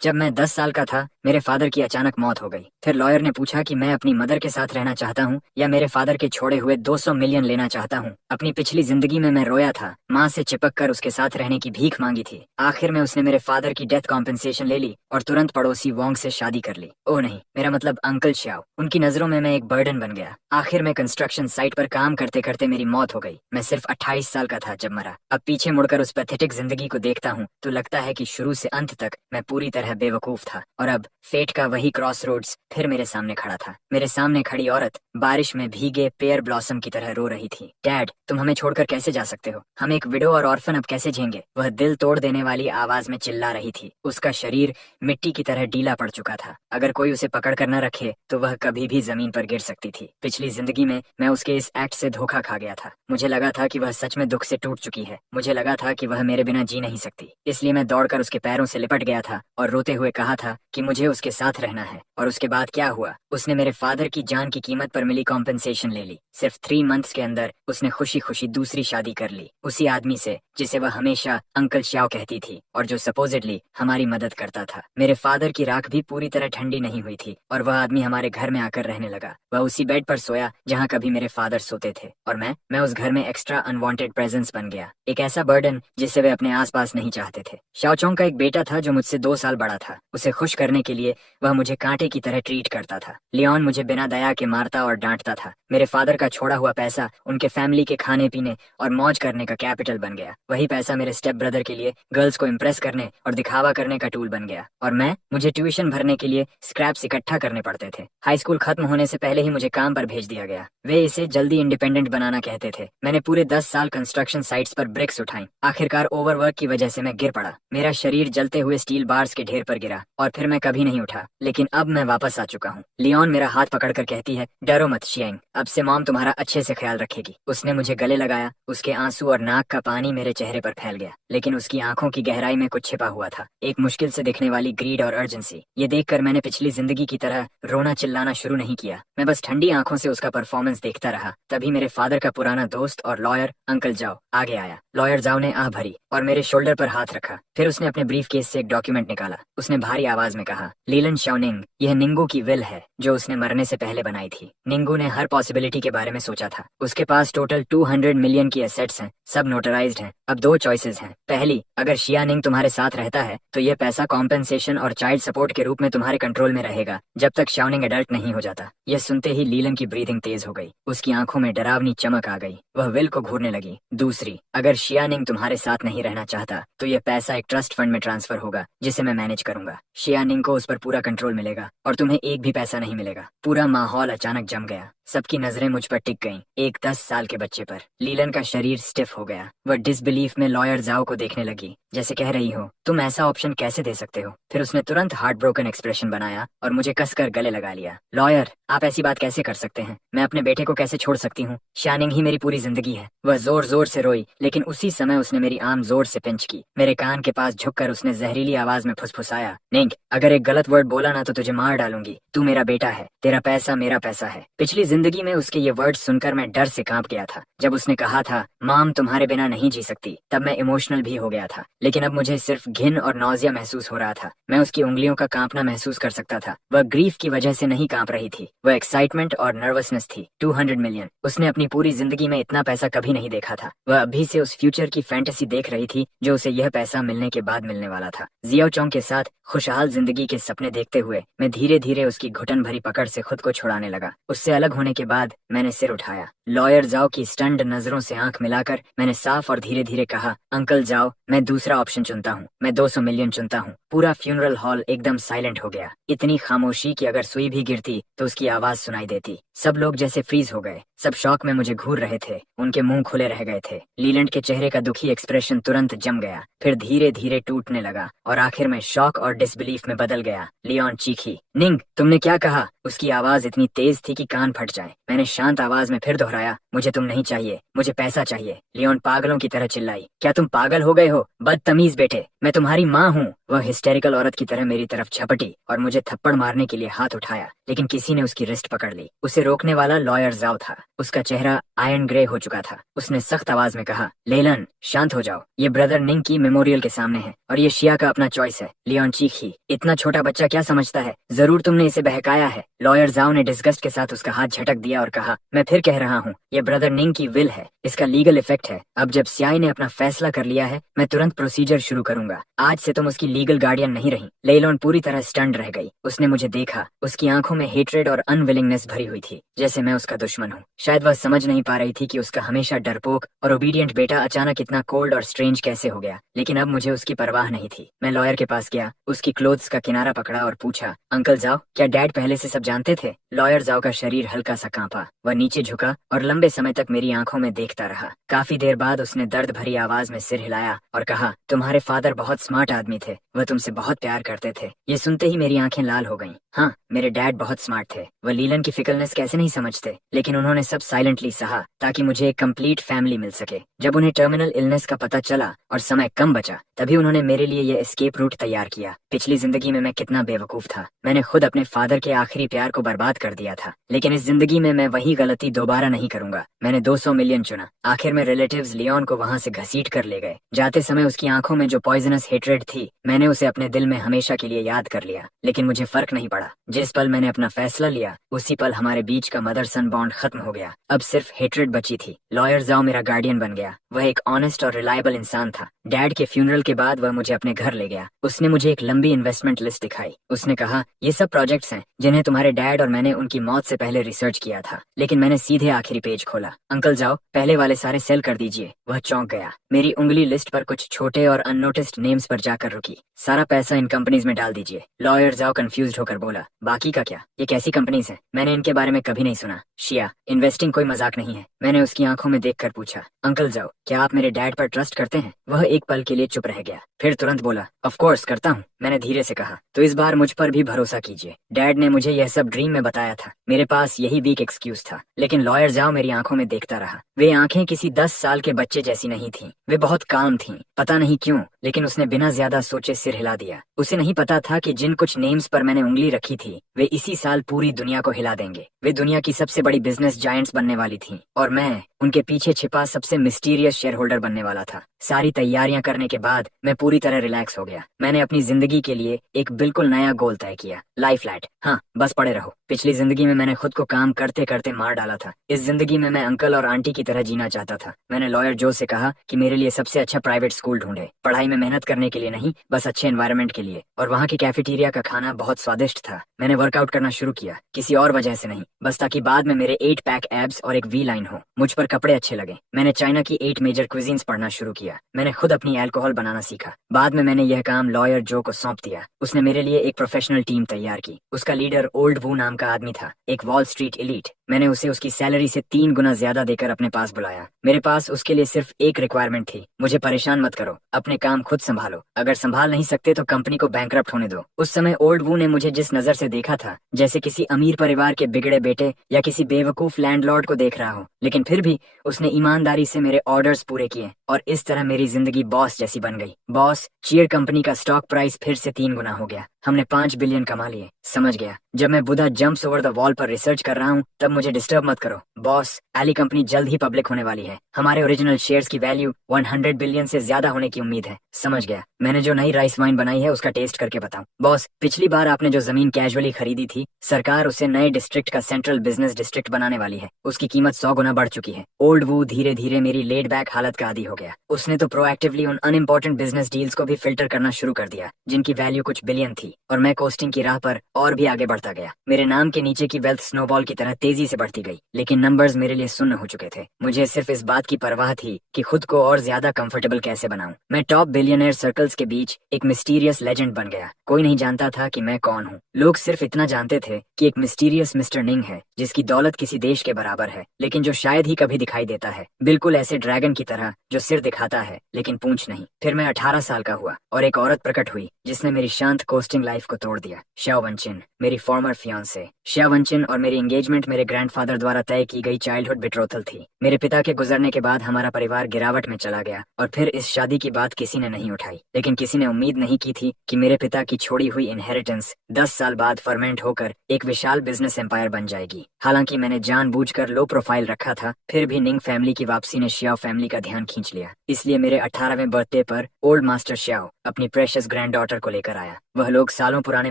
जब मैं 10 साल का था मेरे फादर की अचानक मौत हो गई। फिर लॉयर ने पूछा कि मैं अपनी मदर के साथ रहना चाहता हूँ या मेरे फादर के छोड़े हुए 200 मिलियन लेना चाहता हूँ। अपनी पिछली जिंदगी में मैं रोया था, माँ से चिपक कर उसके साथ रहने की भीख मांगी थी। आखिर में उसने मेरे फादर की डेथ कॉम्पेंसेशन ले ली और तुरंत पड़ोसी वोंग से शादी कर ली। ओ नहीं, मेरा मतलब अंकल श्याओ। उनकी नजरों में मैं एक बर्डन बन गया। आखिर में कंस्ट्रक्शन साइट पर काम करते करते मेरी मौत हो गई। मैं सिर्फ 28 साल का था जब मरा। अब पीछे मुड़कर उस पैथेटिक जिंदगी को देखता हूँ तो लगता है कि शुरू से अंत तक मैं पूरी तरह बेवकूफ था। और अब फेट का वही क्रॉस रोड्स फिर मेरे सामने खड़ा था। मेरे सामने खड़ी औरत बारिश में भीगे पेयर ब्लॉसम की तरह रो रही थी। डैड, तुम हमें छोड़कर कैसे जा सकते हो? हम एक विडो और ऑर्फन अब कैसे झेंगे? वह दिल तोड़ देने वाली आवाज में चिल्ला रही थी। उसका शरीर मिट्टी की तरह ढीला पड़ चुका था। अगर कोई उसे पकड़ कर न रखे तो वह कभी भी जमीन पर गिर सकती थी। पिछली जिंदगी में मैं उसके इस एक्ट से धोखा खा गया था। मुझे लगा था कि वह सच में दुख से टूट चुकी है। मुझे लगा था कि वह मेरे बिना जी नहीं सकती। इसलिए मैं दौड़कर उसके पैरों से लिपट गया था और रोते हुए कहा था कि मुझे उसके साथ रहना है। और उसके बाद क्या हुआ? उसने मेरे फादर की जान की कीमत पर मिली कॉम्पेंसेशन ले ली। सिर्फ 3 मंथ्स के अंदर उसने खुशी खुशी दूसरी शादी कर ली, उसी आदमी से जिसे वह हमेशा अंकल श्याओ कहती थी और जो सपोजिटली हमारी मदद करता था। मेरे फादर की राख भी पूरी तरह ठंडी नहीं हुई थी और वह आदमी हमारे घर में आकर रहने लगा। वह उसी बेड पर सोया जहाँ कभी मेरे फादर सोते थे और मैं उस घर में एक्स्ट्रा अनवांटेड प्रेजेंस बन गया। एक ऐसा बर्डन जिसे वे अपने आसपास नहीं चाहते थे। शाओचोंग का एक बेटा था जो मुझसे 2 साल बड़ा था। उसे खुश करने के लिए वह मुझे कांटे की तरह ट्रीट करता था। लियोन मुझे बिना दया के मारता और डांटता था। मेरे फादर का छोड़ा हुआ पैसा उनके फैमिली के खाने पीने और मौज करने का कैपिटल बन गया। वही पैसा मेरे स्टेप ब्रदर के लिए गर्ल्स को इम्प्रेस करने और दिखावा करने का टूल बन गया। और मुझे ट्यूशन भरने के लिए स्क्रैप्स इकट्ठा करने पड़ते थे। हाई स्कूल खत्म होने से पहले ही मुझे काम पर भेज दिया गया। वे इसे जल्दी इंडिपेंडेंट बनाना कहते थे। मैंने पूरे 10 साल कंस्ट्रक्शन साइट्स पर ब्रिक्स उठाई। आखिरकार ओवरवर्क की वजह से मैं गिर पड़ा। मेरा शरीर जलते हुए स्टील बार्स के ढेर पर गिरा और फिर मैं कभी नहीं उठा। लेकिन अब मैं वापस आ चुका हूँ। लियोन मेरा हाथ पकड़कर कहती है, डरो मत शियांग, अब से मॉम तुम्हारा अच्छे से ख्याल रखेगी। उसने मुझे गले लगाया। उसके आंसू और नाक का पानी मेरे चेहरे पर फैल गया, लेकिन उसकी आंखों की गहराई में कुछ छिपा हुआ था, एक मुश्किल से दिखने वाली ग्रीड और अर्जेंसी। ये देखकर मैंने पिछली जिंदगी की तरह रोना चिल्लाना शुरू नहीं किया। मैं बस ठंडी आंखों से उसका परफॉर्मेंस देखता रहा। तभी मेरे फादर का पुराना दोस्त और लॉयर अंकल जाओ आगे आया। लॉयर जाओ ने आह भरी और मेरे शोल्डर पर हाथ रखा। फिर उसने अपने ब्रीफ केस से एक डॉक्यूमेंट निकाला। उसने भारी आवाज में कहा, लीलन शाओनिंग, यह निंगू की विल है जो उसने मरने से पहले बनाई थी। निंगू ने हर पॉसिबिलिटी के बारे में सोचा था। उसके पास टोटल 200 मिलियन की एसेट्स हैं, सब नोटराइज्ड हैं। अब दो चॉइसेस हैं। पहली, अगर शियानिंग तुम्हारे साथ रहता है तो यह पैसा कॉम्पेंसेशन और चाइल्ड सपोर्ट के रूप में तुम्हारे कंट्रोल में रहेगा जब तक शाओनिंग एडल्ट नहीं हो जाता। यह सुनते ही लीलन की ब्रीथिंग तेज हो गई। उसकी आंखों में डरावनी चमक आ गई। वह विल को घूरने लगी। दूसरी, अगर शियानिंग तुम्हारे साथ नहीं रहना चाहता तो यह पैसा एक ट्रस्ट फंड में ट्रांसफर होगा जिसे मैं मैनेज करूंगा। शियानिंग को उस पर पूरा कंट्रोल मिलेगा और तुम्हें एक भी पैसा नहीं मिलेगा। पूरा माहौल अचानक जम गया। सबकी नजरें मुझ पर टिक गईं, एक 10 साल के बच्चे पर। लीलन का शरीर स्टिफ हो गया। वह डिसबिलीफ में लॉयर जाओ को देखने लगी, जैसे कह रही हो, तुम ऐसा ऑप्शन कैसे दे सकते हो? फिर उसने तुरंत हार्ट ब्रोकन एक्सप्रेशन बनाया और मुझे कसकर गले लगा लिया। लॉयर, आप ऐसी बात कैसे कर सकते हैं? मैं अपने बेटे को कैसे छोड़ सकती हूँ? शानिंग ही मेरी पूरी जिंदगी है। वह जोर जोर से रोई, लेकिन उसी समय उसने मेरी आर्म जोर से पिंच की। मेरे कान के पास झुककर उसने जहरीली आवाज में फुसफुसाया, निंग, अगर एक गलत वर्ड बोला ना तो तुझे मार डालूंगी। तू मेरा बेटा है, तेरा पैसा मेरा पैसा है। पिछली जिंदगी में उसके ये वर्ड सुनकर मैं डर से कांप गया था। जब उसने कहा था, माम तुम्हारे बिना नहीं जी सकती, तब मैं इमोशनल भी हो गया था। लेकिन अब मुझे सिर्फ घिन और नौजिया महसूस हो रहा था। मैं उसकी उंगलियों का कांपना महसूस कर सकता था। वह ग्रीफ की वजह से नहीं कांप रही थी, वह एक्साइटमेंट और नर्वसनेस थी। 200 मिलियन, उसने अपनी पूरी जिंदगी में इतना पैसा कभी नहीं देखा था। वह अभी से उस फ्यूचर की फैंटेसी देख रही थी जो उसे यह पैसा मिलने के बाद मिलने वाला था। जियाओ चोंग के साथ खुशहाल जिंदगी के सपने देखते हुए मैं धीरे धीरे उसकी घुटन भरी पकड़ से खुद को छुड़ाने लगा। उससे अलग होने के बाद मैंने सिर उठाया। लॉयर जाओ की स्टंड नजरों से आंख मिलाकर मैंने साफ और धीरे धीरे कहा, अंकल जाओ, मैं दूसरा ऑप्शन चुनता हूँ। मैं 200 मिलियन चुनता हूँ। पूरा फ्यूनरल हॉल एकदम साइलेंट हो गया। इतनी खामोशी कि अगर सुई भी गिरती तो उसकी आवाज सुनाई देती। सब लोग जैसे फ्रीज हो गए। सब शौक में मुझे घूर रहे थे। उनके मुंह खुले रह गए थे। लीलैंड के चेहरे का दुखी एक्सप्रेशन तुरंत जम गया, फिर धीरे धीरे टूटने लगा और आखिर में शॉक और डिसबिलीफ में बदल गया। लियोन चीखी, निंग, तुमने क्या कहा? उसकी आवाज इतनी तेज थी कि कान फट जाए। मैंने शांत आवाज में फिर दोहराया, मुझे तुम नहीं चाहिए, मुझे पैसा चाहिए। लियोन पागलों की तरह चिल्लाई, क्या तुम पागल हो गए हो? बदतमीज बेटे, मैं तुम्हारी माँ हूँ। वह हिस्टेरिकल औरत की तरह मेरी तरफ झपटी और मुझे थप्पड़ मारने के लिए हाथ उठाया, लेकिन किसी ने उसकी रिस्ट पकड़ ली। उसे रोकने वाला लॉयर जाओ था। उसका चेहरा आयरन ग्रे हो चुका था। उसने सख्त आवाज में कहा, लेलन शांत हो जाओ, ये ब्रदर निंग की मेमोरियल के सामने है और ये शिया का अपना चॉइस है। लियोन चीखी, इतना छोटा बच्चा क्या समझता है, जरूर तुमने इसे बहकाया है। लॉयर जाओ ने डिस्गस्ट के साथ उसका हाथ झटक दिया और कहा, मैं फिर कह रहा हूँ, ये ब्रदर निंग की विल है, इसका लीगल इफेक्ट है। अब जब सियाई ने अपना फैसला कर लिया है, मैं तुरंत प्रोसीजर शुरू करूंगा। आज से तुम उसकी लीगल गार्डियन नहीं रही। लेलोन पूरी तरह स्टन्ड रह गई। उसने मुझे देखा, उसकी आंखों में हेट्रेड और अनविलिंगनेस भरी हुई थी, जैसे मैं उसका दुश्मन हूँ। शायद वह समझ नहीं पा रही थी कि उसका हमेशा डरपोक और ओबीडियंट बेटा अचानक इतना कोल्ड और स्ट्रेंज कैसे हो गया, लेकिन अब मुझे उसकी परवाह नहीं थी। मैं लॉयर के पास गया, उसकी क्लोथ्स का किनारा पकड़ा और पूछा, अंकल जाओ, क्या डैड पहले से सब जानते थे? लॉयर जाओ का शरीर हल्का सा कांपा। वह नीचे झुका और लंबे समय तक मेरी आंखों में देखता रहा। काफी देर बाद उसने दर्द भरी आवाज में सिर हिलाया और कहा, तुम्हारे फादर बहुत स्मार्ट आदमी थे, वह तुमसे बहुत प्यार करते थे। ये सुनते ही मेरी आंखें लाल हो गईं। हाँ, मेरे डैड बहुत स्मार्ट थे। वह लीलन की फिकलनेस कैसे नहीं समझते, लेकिन उन्होंने सब साइलेंटली सहा ताकि मुझे एक कंप्लीट फैमिली मिल सके। जब उन्हें टर्मिनल इलनेस का पता चला और समय कम बचा, तभी उन्होंने मेरे लिए ये एस्केप रूट तैयार किया। पिछली जिंदगी में मैं कितना बेवकूफ था। मैंने खुद अपने फादर के आखिरी प्यार को बर्बाद कर दिया था, लेकिन इस जिंदगी में मैं वही गलती दोबारा नहीं करूंगा। मैंने 200 मिलियन चुना। आखिर में रिलेटिव्स लियोन को वहां से घसीट कर ले गए। जाते समय उसकी आंखों में जो पॉइजनस हेट्रेड थी, मैंने उसे अपने दिल में हमेशा के लिए याद कर लिया। लेकिन मुझे फर्क नहीं पड़ा। जिस पल मैंने अपना फैसला लिया, उसी पल हमारे बीच का मदर सन बॉन्ड खत्म हो गया। अब सिर्फ हेट्रेड बची थी। लॉयर जाओ मेरा गार्डियन बन गया। वह एक ऑनेस्ट और रिलायबल इंसान था। डैड के फ्यूनरल के बाद वह मुझे अपने घर ले गया। उसने मुझे एक लंबी इन्वेस्टमेंट लिस्ट दिखाई। उसने कहा, ये सब प्रोजेक्ट्स हैं जिन्हें तुम्हारे डैड और मैंने उनकी मौत से पहले रिसर्च किया था। लेकिन मैंने सीधे आखिरी पेज खोला। अंकल जाओ, पहले वाले सारे सेल कर दीजिए। वह चौंक गया। मेरी उंगली लिस्ट पर कुछ छोटे और अननोटिस्ड नेम्स पर जाकर रुकी। सारा पैसा इन कंपनीज में डाल दीजिए। लॉयर जाओ कंफ्यूज्ड होकर बोला, बाकी का क्या? ये कैसी कंपनीज हैं? मैंने इनके बारे में कभी नहीं सुना। शिया, इन्वेस्टिंग कोई मजाक नहीं है। मैंने उसकी आंखों में देखकर पूछा, अंकल जाओ, क्या आप मेरे डैड पर ट्रस्ट करते हैं? वह एक पल के लिए चुप रह गया, फिर तुरंत बोला, ऑफ कोर्स करता हूँ। मैंने धीरे से कहा, तो इस बार मुझ पर भी भरोसा कीजिए। डैड ने मुझे यह सब ड्रीम में बताया था। मेरे पास यही वीक एक्सक्यूज था। लेकिन लॉयर जाओ मेरी आंखों में देखता रहा। वे आंखें किसी 10 साल के बच्चे जैसी नहीं थीं। वे बहुत काम थीं। पता नहीं क्यों, लेकिन उसने बिना ज्यादा सोचे सिर हिला दिया। उसे नहीं पता था कि जिन कुछ नेम्स पर मैंने उंगली रखी थी, वे इसी साल पूरी दुनिया को हिला देंगे। वे दुनिया की सबसे बड़ी बिजनेस जायंट्स बनने वाली थीं और मैं उनके पीछे छिपा सबसे मिस्टीरियस शेयर होल्डर बनने वाला था। सारी तैयारियां करने के बाद मैं पूरी तरह रिलैक्स हो गया। मैंने अपनी जिंदगी के लिए एक बिल्कुल नया गोल तय किया, लाइफ फ्लैट। हाँ, बस पड़े रहो। पिछली जिंदगी में मैंने खुद को काम करते करते मार डाला था। इस जिंदगी में मैं अंकल और आंटी की तरह जीना चाहता था। मैंने लॉयर जो से कहा कि मेरे लिए सबसे अच्छा प्राइवेट स्कूल ढूंढे, पढ़ाई में मेहनत करने के लिए नहीं, बस अच्छे एनवायरनमेंट के लिए। और वहाँ की कैफेटेरिया का खाना बहुत स्वादिष्ट था। मैंने वर्कआउट करना शुरू किया, किसी और वजह से नहीं, बस ताकि बाद में मेरे 8 पैक एब्स और एक वी लाइन हो। मुझ पर कपड़े अच्छे लगे। मैंने चाइना की 8 मेजर क्विजीन्स पढ़ना शुरू किया। मैंने खुद अपनी अल्कोहल बनाना सीखा। बाद में मैंने यह काम लॉयर जो को सौंप दिया। उसने मेरे लिए एक प्रोफेशनल टीम तैयार की। उसका लीडर ओल्ड वू नाम का आदमी था, एक वॉल स्ट्रीट एलीट। मैंने उसे उसकी सैलरी से 3 गुना ज्यादा देकर अपने पास बुलाया। मेरे पास उसके लिए सिर्फ एक रिक्वायरमेंट थी, मुझे परेशान मत करो, अपने काम खुद संभालो। अगर संभाल नहीं सकते तो कंपनी को बैंकरप्ट होने दो। उस समय ओल्ड वू ने मुझे जिस नजर से देखा था, जैसे किसी अमीर परिवार के बिगड़े बेटे या किसी बेवकूफ लैंडलॉर्ड को देख रहा हो, लेकिन फिर भी उसने ईमानदारी से मेरे ऑर्डर्स पूरे किए और इस तरह मेरी जिंदगी बॉस जैसी बन गई। बॉस, चीयर कंपनी का स्टॉक प्राइस फिर से 3 गुना हो गया। हमने 5 बिलियन कमा लिए। समझ गया। जब मैं बुधा जंप्स ओवर द वॉल पर रिसर्च कर रहा हूँ, तब मुझे डिस्टर्ब मत करो। बॉस, एली कंपनी जल्द ही पब्लिक होने वाली है। हमारे ओरिजिनल शेयर्स की वैल्यू 100 बिलियन से ज्यादा होने की उम्मीद है। समझ गया। मैंने जो नई राइस वाइन बनाई है उसका टेस्ट करके बताऊं। बॉस, पिछली बार आपने जो जमीन कैजुअली खरीदी थी, सरकार उसे नए डिस्ट्रिक्ट का सेंट्रल बिजनेस डिस्ट्रिक्ट बनाने वाली है। उसकी कीमत 100 गुना बढ़ चुकी है। ओल्ड वू धीरे धीरे मेरी लेड बैक हालत का आदी हो गया। उसने तो प्रोएक्टिवली उन अनइम्पोर्टेंट बिजनेस डील्स को भी फिल्टर करना शुरू कर दिया जिनकी वैल्यू कुछ बिलियन थी, और मैं कोस्टिंग की राह पर और भी आगे बढ़ता गया। मेरे नाम के नीचे की वेल्थ स्नोबॉल की तरह तेजी से बढ़ती गई, लेकिन नंबर्स मेरे लिए सुन्न हो चुके थे। मुझे सिर्फ इस बात की परवाह थी कि खुद को और ज्यादा कंफर्टेबल कैसे बनाऊं। मैं टॉप बिलियनर सर्कल्स के बीच एक मिस्टीरियस लेजेंड बन गया। कोई नहीं जानता था कि मैं कौन हूँ। लोग सिर्फ इतना जानते थे कि एक मिस्टीरियस मिस्टर निंग है जिसकी दौलत किसी देश के बराबर है, लेकिन जो शायद ही कभी दिखाई देता है, बिल्कुल ऐसे ड्रैगन की तरह जो सिर दिखाता है लेकिन पूंछ नहीं। फिर मैं 18 साल का हुआ और एक औरत प्रकट हुई जिसने मेरी शांत कोस्टिंग लाइफ को तोड़ दिया। शाओ वनचिन, मेरी फॉर्मर फियांसे। शिया वंचिन और मेरी एंगेजमेंट मेरे ग्रैंडफादर द्वारा तय की गई चाइल्डहुड बिट्रोथल थी। मेरे पिता के गुजरने के बाद हमारा परिवार गिरावट में चला गया और फिर इस शादी की बात किसी ने नहीं उठाई। लेकिन किसी ने उम्मीद नहीं की थी कि मेरे पिता की छोड़ी हुई इनहेरिटेंस 10 साल बाद फर्मेंट होकर एक विशाल बिजनेस एम्पायर बन जाएगी। हालांकि मैंने जानबूझकर लो प्रोफाइल रखा था, फिर भी निंग फैमिली की वापसी ने शियाओ फैमिली का ध्यान खींच लिया। इसलिए मेरे 18वें बर्थडे पर ओल्ड मास्टर शियाओ अपनी प्रेशियस ग्रैंड डॉटर को लेकर आया। वह लोग सालों पुराने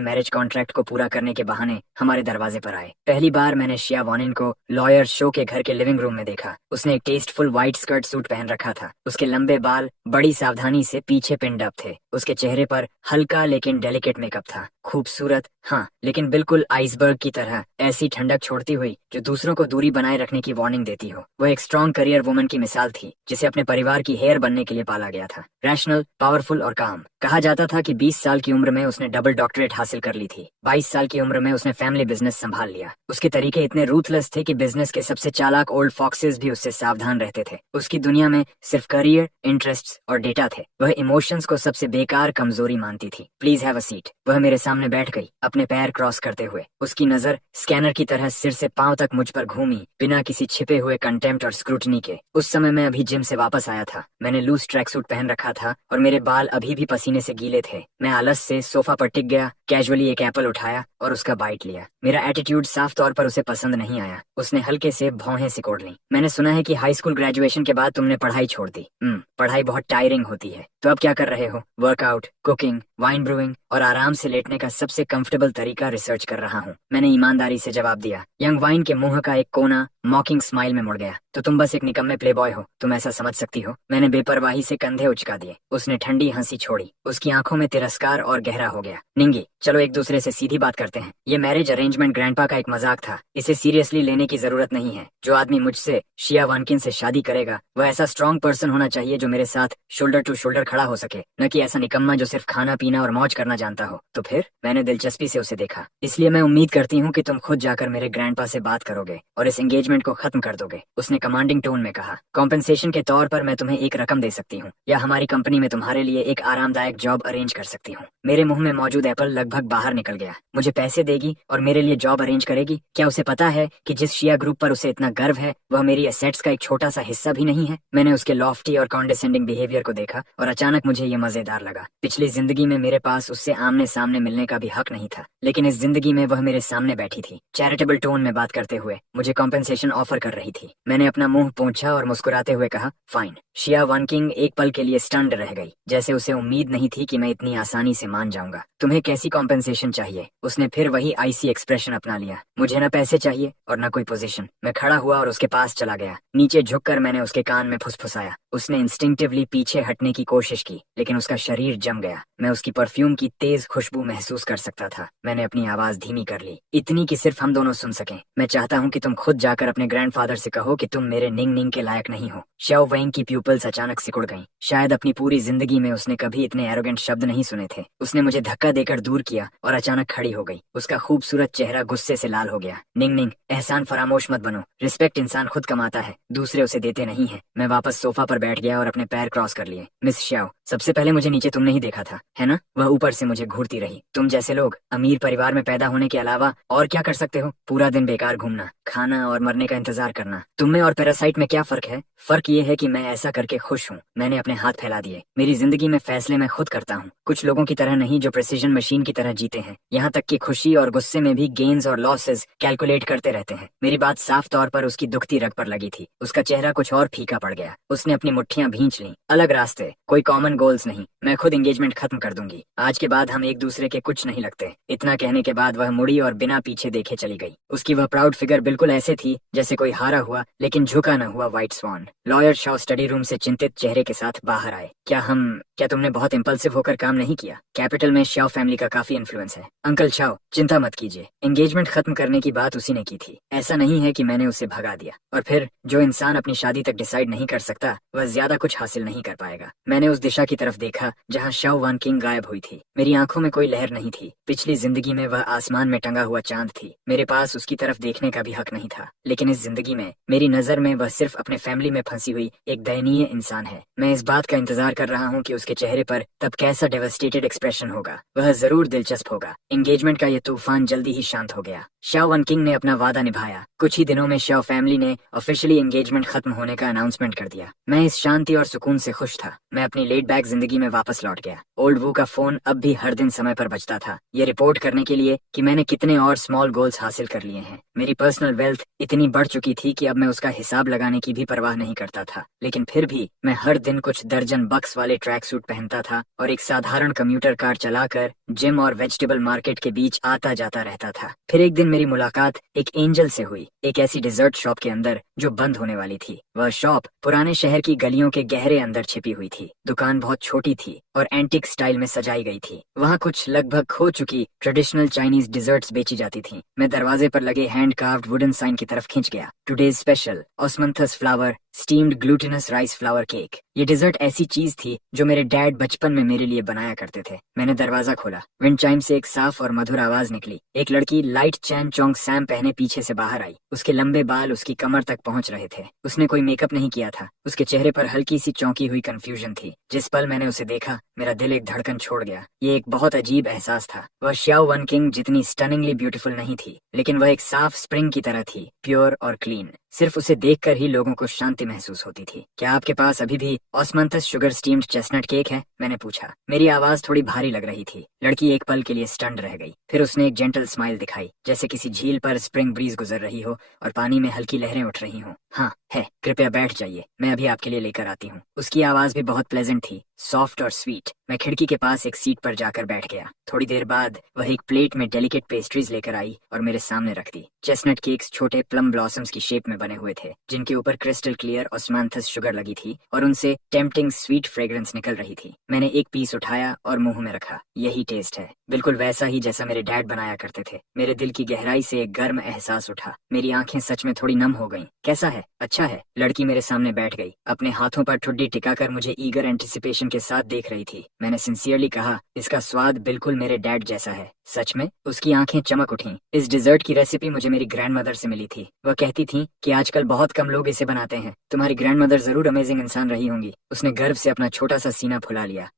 मैरिज कॉन्ट्रैक्ट को पूरा करने के बहाने हमारे दरवाजे पर आए। पहली बार मैंने शिया वॉनिन को लॉयर शो के घर के लिविंग रूम में देखा। उसने एक टेस्टफुल व्हाइट स्कर्ट सूट पहन रखा था। उसके लंबे बाल बड़ी सावधानी से पीछे पिन्ड अप थे। उसके चेहरे पर हल्का लेकिन डेलिकेट मेकअप था। खूबसूरत, हाँ, लेकिन बिल्कुल आइसबर्ग की तरह, ऐसी ठंडक छोड़ती हुई जो दूसरों को दूरी बनाए रखने की वार्निंग देती हो। वह एक स्ट्रॉन्ग करियर वुमन की मिसाल थी, जिसे अपने परिवार की हेयर बनने के लिए पाला गया था। रैशनल, पावरफुल और काम। कहा जाता था कि 20 साल की उम्र में उसने डबल डॉक्टरेट हासिल कर ली थी। 22 साल की उम्र में उसने फैमिली बिजनेस संभाल लिया। उसके तरीके इतने रूथलेस थे कि बिजनेस के सबसे चालाक ओल्ड फॉक्सेस भी उससे सावधान रहते थे। उसकी दुनिया में सिर्फ करियर, इंटरेस्ट्स और डेटा थे। वह इमोशंस को सबसे बेकार कमजोरी मानती थी। Please have a seat. वह मेरे सामने बैठ गई, अपने पैर क्रॉस करते हुए। उसकी नजर स्कैनर की तरह सिर से पांव तक मुझ पर घूमी, बिना किसी छिपे हुए कंटेम्प्ट और स्क्रूटनी के। उस समय मैं अभी जिम से वापस आया था। मैंने लूज ट्रैक सूट पहन रखा था और मेरे बाल अभी भी पसीने से गीले थे। मैं आलस से सोफा पर टिक गया, कैजुअली एक एप्पल उठाया और उसका बाइट लिया। मेरा एटीट्यूड साफ तौर पर उसे पसंद नहीं आया। उसने हल्के से भौहें सिकोड़ ली। मैंने सुना है कि हाई स्कूल ग्रेजुएशन के बाद तुमने पढ़ाई छोड़ दी। पढ़ाई बहुत टायरिंग होती है। तो अब क्या कर रहे हो? वर्कआउट, कुकिंग, वाइन ब्रूइंग और आराम से लेटने का सबसे कंफर्टेबल तरीका रिसर्च कर रहा हूँ, मैंने ईमानदारी से जवाब दिया। यंग वाइन के मुंह का एक कोना मॉकिंग स्माइल में मुड़ गया। तो तुम बस एक निकम्मे प्लेबॉय हो, तुम ऐसा समझ सकती हो? मैंने बेपरवाही से कंधे उचका दिए। उसने ठंडी हंसी छोड़ी। उसकी आंखों में तिरस्कार और गहरा हो गया। निंगी, चलो एक दूसरे से सीधी बात करते हैं। ये मैरिज अरेंजमेंट ग्रैंडपा का एक मजाक था। इसे सीरियसली लेने की जरूरत नहीं है। जो आदमी मुझसे, शिया वानकिन से शादी करेगा, वह ऐसा स्ट्रॉन्ग पर्सन होना चाहिए जो मेरे साथ शोल्डर टू शोल्डर खड़ा हो सके, न कि ऐसा निकम्मा जो सिर्फ खाना पीना और मौज करना जानता हो। तो फिर? मैंने दिलचस्पी से उसे देखा। इसलिए मैं उम्मीद करती हूँ कि तुम खुद जाकर मेरे ग्रैंडपा से बात करोगे और इस एंगेजमेंट को खत्म कर दोगे। उसने कमांडिंग टोन में कहा। कॉम्पेंसेशन के तौर पर मैं तुम्हें एक रकम दे सकती हूँ, या हमारी कंपनी में तुम्हारे लिए एक आरामदायक जॉब अरेंज कर सकती हूँ। मेरे मुंह में मौजूद एप्पल लगभग बाहर निकल गया। मुझे पैसे देगी और मेरे लिए जॉब अरेंज करेगी? क्या उसे पता है कि जिस शिया ग्रुप पर उसे इतना गर्व है, वह मेरी एसेट्स का एक छोटा सा हिस्सा भी नहीं है? मैंने उसके लॉफ्टी और कॉन्डेसेंडिंग बिहेवियर को देखा और अचानक मुझे ये मजेदार लगा। पिछली जिंदगी में मेरे पास उससे आमने सामने मिलने का भी हक नहीं था, लेकिन इस जिंदगी में वह मेरे सामने बैठी थी, चैरिटेबल टोन में बात करते हुए मुझे कॉम्पेंसेशन ऑफर कर रही थी। मैंने अपना मुंह पोंछा और मुस्कुराते हुए कहा, फाइन। शिया वानकिंग एक पल के लिए स्टन्ड रह गई, जैसे उसे उम्मीद नहीं थी कि मैं इतनी आसानी से मान जाऊंगा। तुम्हें कैसी कॉम्पेंसेशन चाहिए? उसने फिर वही आईसी एक्सप्रेशन अपना लिया। मुझे न पैसे चाहिए और न कोई पोजीशन। मैं खड़ा हुआ और उसके पास चला गया। नीचे झुककर मैंने उसके कान में फुसफुसाया। उसने इंस्टिंक्टिवली पीछे हटने की कोशिश की, लेकिन उसका शरीर जम गया। मैं उसकी परफ्यूम की तेज खुशबू महसूस कर सकता था। मैंने अपनी आवाज धीमी कर ली, इतनी कि सिर्फ हम दोनों सुन सकें। मैं चाहता हूँ कि तुम खुद जाकर अपने ग्रैंडफादर से कहो कि तुम मेरे निंग निंग के लायक नहीं हो। शाओ वेंग की प्यूपल्स अचानक सिकुड़ गईं। शायद अपनी पूरी जिंदगी में उसने कभी इतने एरोगेंट शब्द नहीं सुने थे। उसने मुझे धक्का देकर दूर किया और अचानक खड़ी हो गई। उसका खूबसूरत चेहरा गुस्से से लाल हो गया। निंग निंग, एहसान फरामोश मत बनो। रिस्पेक्ट इंसान खुद कमाता है, दूसरे उसे देते नहीं है। मैं वापस सोफा पर बैठ गया और अपने पैर क्रॉस कर लिए। मिस शाओ, सबसे पहले मुझे नीचे तुमने ही देखा था, है ना? वह ऊपर से मुझे घूरती रही। तुम जैसे लोग अमीर परिवार में पैदा होने के अलावा और क्या कर सकते हो? पूरा दिन बेकार घूमना, खाना और मरने का इंतजार करना। तुम में और पैरासाइट में क्या फर्क है? फर्क ये है कि मैं ऐसा करके खुश हूँ। मैंने अपने हाथ फैला दिए। मेरी जिंदगी में फैसले मैं खुद करता हूँ, कुछ लोगों की तरह नहीं जो प्रिसीजन मशीन की तरह जीते हैं। यहाँ तक कि खुशी और गुस्से में भी गेन्स और लॉसेस कैलकुलेट करते रहते हैं। मेरी बात साफ तौर पर उसकी दुखती रग पर लगी थी। उसका चेहरा कुछ और फीका पड़ गया। उसने अपनी मुट्ठियां भींच लीं। अलग रास्ते, कोई कॉमन गोल्स नहीं। मैं खुद एंगेजमेंट खत्म कर दूंगी। आज के बाद हम एक दूसरे के कुछ नहीं लगते। इतना कहने के बाद वह मुड़ी और बिना पीछे देखे चली गई। उसकी वह प्राउड फिगर बिल्कुल ऐसे थी जैसे कोई हारा हुआ लेकिन झुका न हुआ व्हाइट स्वान। लॉयर शाओ स्टडी रूम से चिंतित चेहरे के साथ बाहर आए। क्या तुमने बहुत इम्पल्सिव होकर काम नहीं किया? कैपिटल में शाओ फैमिली का काफी इन्फ्लुएंस है। अंकल शाओ, चिंता मत कीजिए, एंगेजमेंट खत्म करने की बात उसी ने की थी। ऐसा नहीं है कि मैंने उसे भगा दिया। और फिर जो इंसान अपनी शादी तक डिसाइड नहीं कर सकता, वह ज्यादा कुछ हासिल नहीं कर पाएगा। मैंने उस दिशा की तरफ देखा जहाँ शाओ वन किंग गायब हुई थी। मेरी आंखों में कोई लहर नहीं थी। पिछली जिंदगी में वह आसमान में टंगा हुआ चांद थी। मेरे पास उसकी तरफ देखने का भी हक नहीं था, लेकिन इस जिंदगी में मेरी नजर में वह सिर्फ अपने फैमिली में फंसी हुई एक दयनीय इंसान है। मैं इस बात का इंतजार कर रहा हूँ कि उसके चेहरे पर तब कैसा डेवस्टेटेड एक्सप्रेशन होगा। वह जरूर दिलचस्प होगा। एंगेजमेंट का ये तूफान जल्दी ही शांत हो गया। शाओ वन किंग ने अपना वादा निभाया। कुछ ही दिनों में शाओ फैमिली ने ऑफिशियली एंगेजमेंट खत्म होने का अनाउंसमेंट कर दिया। मैं इस शांति और सुकून से खुश था। मैं अपनी लेट बैक जिंदगी में वापस लौट गया। ओल्ड वू का फोन अब भी हर दिन समय पर बजता था, ये रिपोर्ट करने के लिए कि मैंने कितने और स्मॉल गोल्स हासिल कर लिए हैं। मेरी पर्सनल वेल्थ इतनी बढ़ चुकी थी कि अब मैं उसका हिसाब लगाने की भी परवाह नहीं करता था। लेकिन फिर भी मैं हर दिन कुछ दर्जन बक्स वाले ट्रैक सूट पहनता था और एक साधारण कम्यूटर कार चलाकर जिम और वेजिटेबल मार्केट के बीच आता जाता रहता था। फिर एक दिन मेरी मुलाकात एक एंजल से हुई, एक ऐसी डिजर्ट शॉप के अंदर जो बंद होने वाली थी। वह शॉप पुराने शहर की गलियों के गहरे अंदर छिपी हुई थी। दुकान बहुत छोटी थी और एंटिक स्टाइल में सजाई गई थी। वहाँ कुछ लगभग खो चुकी ट्रेडिशनल चाइनीज डिजर्ट्स बेची जाती थीं। मैं दरवाजे पर लगे हैंड कार्व्ड वुडन साइन की तरफ खींच गया। Today's special osmanthus flower steamed glutinous rice flower cake. ये डिजर्ट ऐसी चीज थी जो मेरे डैड बचपन में मेरे लिए बनाया करते थे। मैंने दरवाजा खोला। विंड चाइम से एक साफ और मधुर आवाज निकली। एक लड़की लाइट चैन चोंग सैम पहने पीछे से बाहर आई। उसके लंबे बाल उसकी कमर तक पहुंच रहे थे। उसने कोई मेकअप नहीं किया था। उसके चेहरे पर हल्की सी चौंकी हुई कंफ्यूजन थी। जिस पल मैंने उसे देखा, मेरा दिल एक धड़कन छोड़ गया। ये एक बहुत अजीब एहसास था। वह शाओ वन किंग जितनी स्टनिंगली ब्यूटीफुल नहीं थी, लेकिन वह एक साफ स्प्रिंग की तरह थी, प्योर और क्लीन। सिर्फ उसे देखकर ही लोगों को शांति महसूस होती थी। क्या आपके पास अभी भी ऑस्मंथस शुगर स्टीम्ड चेस्टनट केक है? मैंने पूछा। मेरी आवाज थोड़ी भारी लग रही थी। लड़की एक पल के लिए स्टन्ड रह गई। फिर उसने एक जेंटल स्माइल दिखाई, जैसे किसी झील पर स्प्रिंग ब्रीज गुजर रही हो और पानी में हल्की लहरें उठ रही हों। हाँ है, कृपया बैठ जाइए, मैं अभी आपके लिए लेकर आती हूँ। उसकी आवाज भी बहुत प्लेजेंट थी, सॉफ्ट और स्वीट। मैं खिड़की के पास एक सीट पर जाकर बैठ गया। थोड़ी देर बाद वह एक प्लेट में डेलिकेट पेस्ट्रीज लेकर आई और मेरे सामने रख दी। चेस्टनट केक्स छोटे प्लम ब्लॉसम्स की शेप में बने हुए थे, जिनके ऊपर क्रिस्टल क्लियर ऑस्मांथस शुगर लगी थी और उनसे टेम्पटिंग स्वीट फ्रेग्रेंस निकल रही थी। मैंने एक पीस उठाया और मुंह में रखा। यही टेस्ट है, बिल्कुल वैसा ही जैसा मेरे डैड बनाया करते थे। मेरे दिल की गहराई से एक गर्म एहसास उठा। मेरी आंखें सच में थोड़ी नम हो गईं। कैसा है? अच्छा है। लड़की मेरे सामने बैठ गई, अपने हाथों पर ठुड्डी टिकाकर मुझे ईगर एंटिसिपेशन के साथ देख रही थी। मैंने सिंसियरली कहा, इसका स्वाद बिल्कुल मेरे डैड जैसा है। सच में? उसकी आंखें चमक उठीं। इस डिजर्ट की रेसिपी मुझे मेरी ग्रैंडमदर से मिली थी। वह कहती थी कि आजकल बहुत कम लोग इसे बनाते हैं। तुम्हारी ग्रैंडमदर जरूर अमेजिंग इंसान रही होंगी। उसने गर्व से अपना छोटा सा सीना फुला लिया।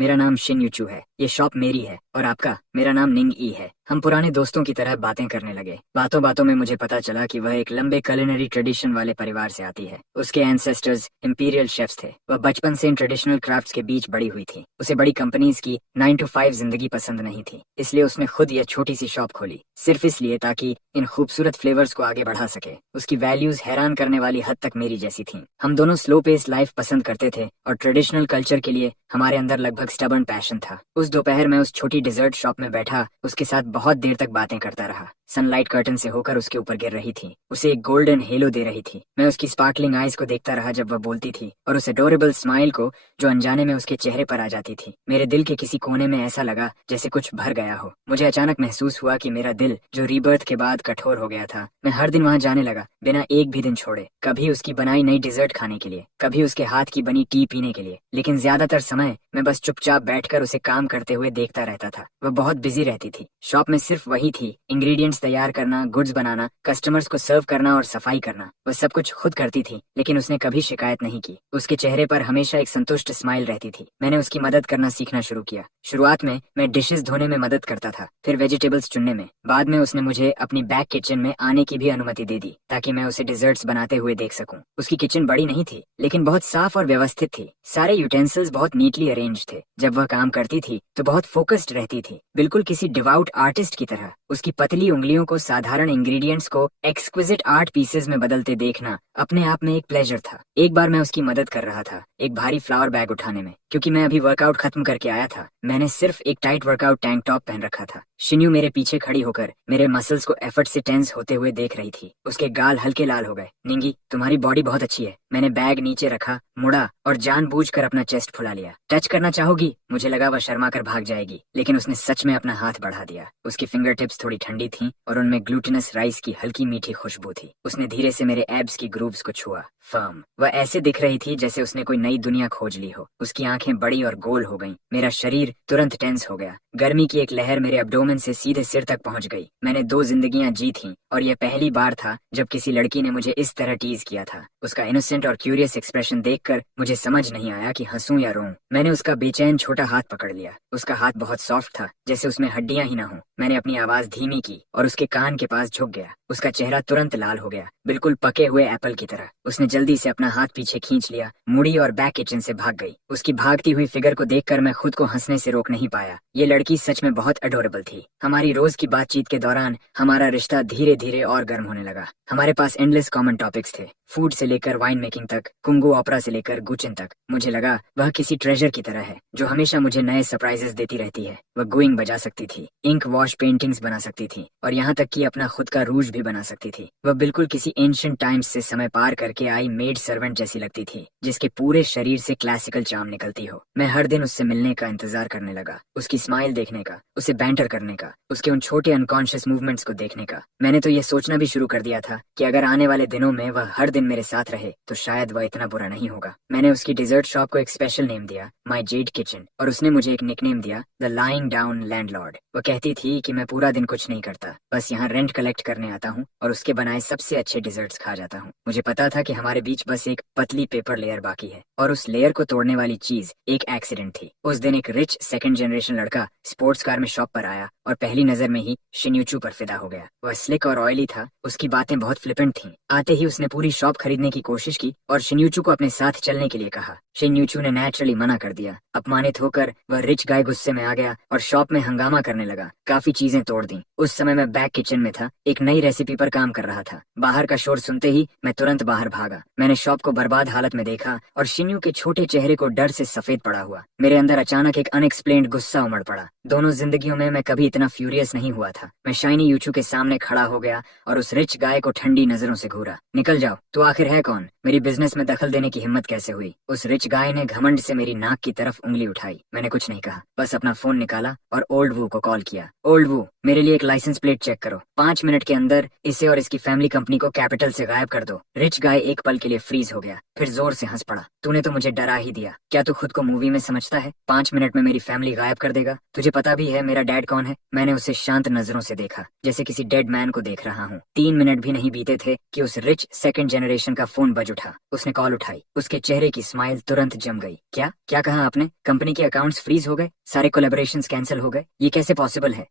मेरा नाम शिन यूचू है। ये शॉप मेरी है। और आपका? मेरा नाम निंग ई है। हम पुराने दोस्तों की तरह बातें करने लगे। बातों बातों में मुझे पता चला कि वह एक लंबे culinary ट्रेडिशन वाले परिवार से आती है। उसके एंसेस्टर्स इंपीरियल शेफ्स थे। वह बचपन से इन ट्रेडिशनल क्राफ्ट्स के बीच बड़ी हुई थी। उसे बड़ी कंपनीज की 9 to 5 जिंदगी पसंद नहीं थी, इसलिए उसने खुद यह छोटी सी शॉप खोली, सिर्फ इसलिए ताकि इन खूबसूरत फ्लेवर्स को आगे बढ़ा सके। उसकी वैल्यूज हैरान करने वाली हद तक मेरी जैसी थीं। हम दोनों स्लो पेस लाइफ पसंद करते थे और ट्रेडिशनल कल्चर के लिए हमारे अंदर लगभग स्टबर्न पैशन था। उस दोपहर में उस छोटी डिजर्ट शॉप में बैठा उसके साथ बहुत देर तक बातें करता रहा। सनलाइट कर्टन से होकर उसके ऊपर गिर रही थी, उसे एक गोल्डन हेलो दे रही थी। मैं उसकी स्पार्कलिंग आईज को देखता रहा जब वह बोलती थी, और उस एडोरेबल स्माइल को जो अनजाने में उसके चेहरे पर आ जाती थी। मेरे दिल के किसी कोने में ऐसा लगा जैसे कुछ भर गया हो। मुझे अचानक महसूस हुआ कि मेरा दिल, जो रीबर्थ के बाद कठोर हो गया था, मैं हर दिन वहाँ जाने लगा बिना एक भी दिन छोड़े। कभी उसकी बनाई नई डिजर्ट खाने के लिए, कभी उसके हाथ की बनी टी पीने के लिए, लेकिन ज्यादातर समय मैं बस चुपचाप बैठकर उसे काम करते हुए देखता रहता था। वह बहुत बिजी रहती थी। शॉप में सिर्फ वही थी, इंग्रेडिएंट्स तैयार करना, गुड्स बनाना, कस्टमर्स को सर्व करना और सफाई करना। वह सब कुछ खुद करती थी, लेकिन उसने कभी शिकायत नहीं की। उसके चेहरे पर हमेशा एक संतुष्ट स्माइल रहती थी। मैंने उसकी मदद करना सीखना शुरू किया। शुरुआत में मैं डिशेस धोने में मदद करता था, फिर वेजिटेबल्स चुनने में। बाद में उसने मुझे अपनी बैक किचन में आने की भी अनुमति दे दी, ताकि मैं उसे डिजर्ट्स बनाते हुए देख सकूं। उसकी किचन बड़ी नहीं थी, लेकिन बहुत साफ और व्यवस्थित थी। सारे यूटेंसिल्स बहुत नीटली अरेंज थे। जब वह काम करती थी तो बहुत फोकस्ड रहती थी, बिल्कुल किसी डिवाउट आर्टिस्ट की तरह। उसकी पतली उंगलियों को साधारण इंग्रेडिएंट्स को एक्सक्विजिट आर्ट पीसेस में बदलते देखना अपने आप में एक प्लेजर था। एक बार मैं उसकी मदद कर रहा था एक भारी फ्लावर बैग उठाने में, क्योंकि मैं अभी वर्कआउट खत्म करके आया था। मैंने सिर्फ एक टाइट वर्कआउट टैंक टॉप पहन रखा था। शिन्यू मेरे पीछे खड़ी होकर मेरे मसल्स को एफर्ट से टेंस होते हुए देख रही थी। उसके गाल हल्के लाल हो गए। निंगी, तुम्हारी बॉडी बहुत अच्छी है। मैंने बैग नीचे रखा, मुड़ा और जानबूझकर अपना चेस्ट फुला लिया। टच करना चाहोगी? मुझे लगा वह शर्मा कर भाग जाएगी, लेकिन उसने सच में अपना हाथ बढ़ा दिया। उसकी फिंगर टिप्स थोड़ी ठंडी थीं और उनमें ग्लूटिनस राइस की हल्की मीठी खुशबू थी। उसने धीरे से मेरे एब्स की ग्रूव्स को छुआ, फर्म। वह ऐसे दिख रही थी जैसे उसने कोई नई दुनिया खोज ली हो। उसकी आंखें बड़ी और गोल हो गईं। मेरा शरीर तुरंत टेंस हो गया। गर्मी की एक लहर मेरे एब्डोमेन से सीधे सिर तक पहुंच गई। मैंने 2 जिंदगियां जी थीं और यह पहली बार था जब किसी लड़की ने मुझे इस तरह टीज किया था। उसका इनोसेंट और क्यूरियस एक्सप्रेशन देखकर मुझे समझ नहीं आया कि हंसूं या रोऊं। मैंने उसका बेचैन छोटा हाथ पकड़ लिया। उसका हाथ बहुत सॉफ्ट था, जैसे उसमें हड्डियां ही ना हो। मैंने अपनी आवाज धीमी की और उसके कान के पास झुक गया। उसका चेहरा तुरंत लाल हो गया, बिल्कुल पके हुए एप्पल की तरह। उसने जल्दी से अपना हाथ पीछे खींच लिया, मुड़ी और बैक किचन से भाग गई। उसकी भागती हुई फिगर को देखकर मैं खुद को हंसने से रोक नहीं पाया। ये लड़की सच में बहुत अडोरेबल थी। हमारी रोज की बातचीत के दौरान हमारा रिश्ता धीरे धीरे और गर्म होने लगा। हमारे पास एंडलेस कॉमन टॉपिक्स थे, फूड से लेकर वाइन मेकिंग तक, कुंगू ओपेरा से लेकर गुचिन तक। मुझे लगा वह किसी ट्रेजर की तरह है जो हमेशा मुझे नए सरप्राइजेस देती रहती है। वह गोइंग बजा सकती थी, इंक वॉश पेंटिंग्स बना सकती थी और यहाँ तक कि अपना खुद का रूज भी बना सकती थी। वह बिल्कुल किसी एंशिएंट टाइम्स से समय पार करके आई मेड सर्वेंट जैसी लगती थी, जिसके पूरे शरीर से क्लासिकल चार्म निकलती हो। मैं हर दिन उससे मिलने का इंतजार करने लगा, उसकी स्माइल देखने का, उसे बैंटर करने का, उसके उन छोटे अनकॉन्शियस मूवमेंट्स को देखने का। मैंने तो यह सोचना भी शुरू कर दिया था कि अगर आने वाले दिनों में वह हर दिन मेरे साथ रहे तो शायद वह इतना बुरा नहीं होगा। मैंने उसकी डिजर्ट शॉप को एक स्पेशल नेम दिया, माई जेड किचन, और उसने मुझे एक निकनेम दिया, द लाइंग डाउन लैंडलॉर्ड। वह कहती थी कि मैं पूरा दिन कुछ नहीं करता, बस यहाँ रेंट कलेक्ट करने आता हूँ और उसके बनाए सबसे अच्छे डिजर्ट्स खा जाता हूँ। मुझे पता था कि हमारे बीच बस एक पतली पेपर लेयर बाकी है और उस लेयर को तोड़ने वाली चीज एक एक्सीडेंट थी। उस दिन एक रिच सेकंड जनरेशन लड़का स्पोर्ट्स कार में शॉप पर आया और पहली नजर में ही शिन्यूचू पर फिदा हो गया। वह स्लिक और ऑयली था, उसकी बातें बहुत फ्लिपेंट थीं। आते ही उसने पूरी शॉप खरीदने की कोशिश की और शिन्यूचू को अपने साथ चलने के लिए कहा। शिन्यूचू ने नेचुरली मना कर दिया। अपमानित होकर वह रिच गाय गुस्से में आ गया और शॉप में हंगामा करने लगा, काफी चीजें तोड़ दी। उस समय मैं बैक किचन में था, एक नई रेसिपी पर काम कर रहा था। बाहर का शोर सुनते ही मैं तुरंत बाहर भागा। मैंने शॉप को बर्बाद हालत में देखा और शिन्यू के छोटे चेहरे को डर से सफेद पड़ा हुआ। मेरे अंदर अचानक एक अनएक्सप्लेन्ड गुस्सा उमड़ पड़ा। दोनों जिंदगियों में मैं कभी इतना फ्यूरियस नहीं हुआ था। मैं शाइनी यूचू के सामने खड़ा हो गया और उस रिच गाय को ठंडी नजरों से घूरा। निकल जाओ, तू आखिर है कौन? मेरी बिजनेस में दखल देने की हिम्मत कैसे हुई? उस रिच गाय ने घमंड से मेरी नाक की तरफ उंगली उठाई। मैंने कुछ नहीं कहा, बस अपना फोन निकाला और ओल्ड वू को कॉल किया। ओल्ड वू, मेरे लिए एक लाइसेंस प्लेट चेक करो। 5 मिनट के अंदर इसे और इसकी फैमिली कंपनी को कैपिटल से गायब कर दो। रिच गाय एक पल के लिए फ्रीज हो गया, फिर जोर से हंस पड़ा। तूने तो मुझे डरा ही दिया। क्या तू खुद को मूवी में समझता है? 5 मिनट में मेरी फैमिली गायब कर देगा? तुझे पता भी है मेरा डैड कौन है? मैंने उसे शांत नजरों से देखा, जैसे किसी डेड मैन को देख रहा हूँ। 3 मिनट भी नहीं बीते थे कि उस रिच सेकंड जनरेशन का फोन बज उठा। उसने कॉल उठाई। उसके चेहरे की स्माइल तुरंत जम गई। क्या क्या कहा आपने? कंपनी के अकाउंट्स फ्रीज हो गए, सारे कोलैबोरेशंस कैंसिल हो गए? ये कैसे पॉसिबल है?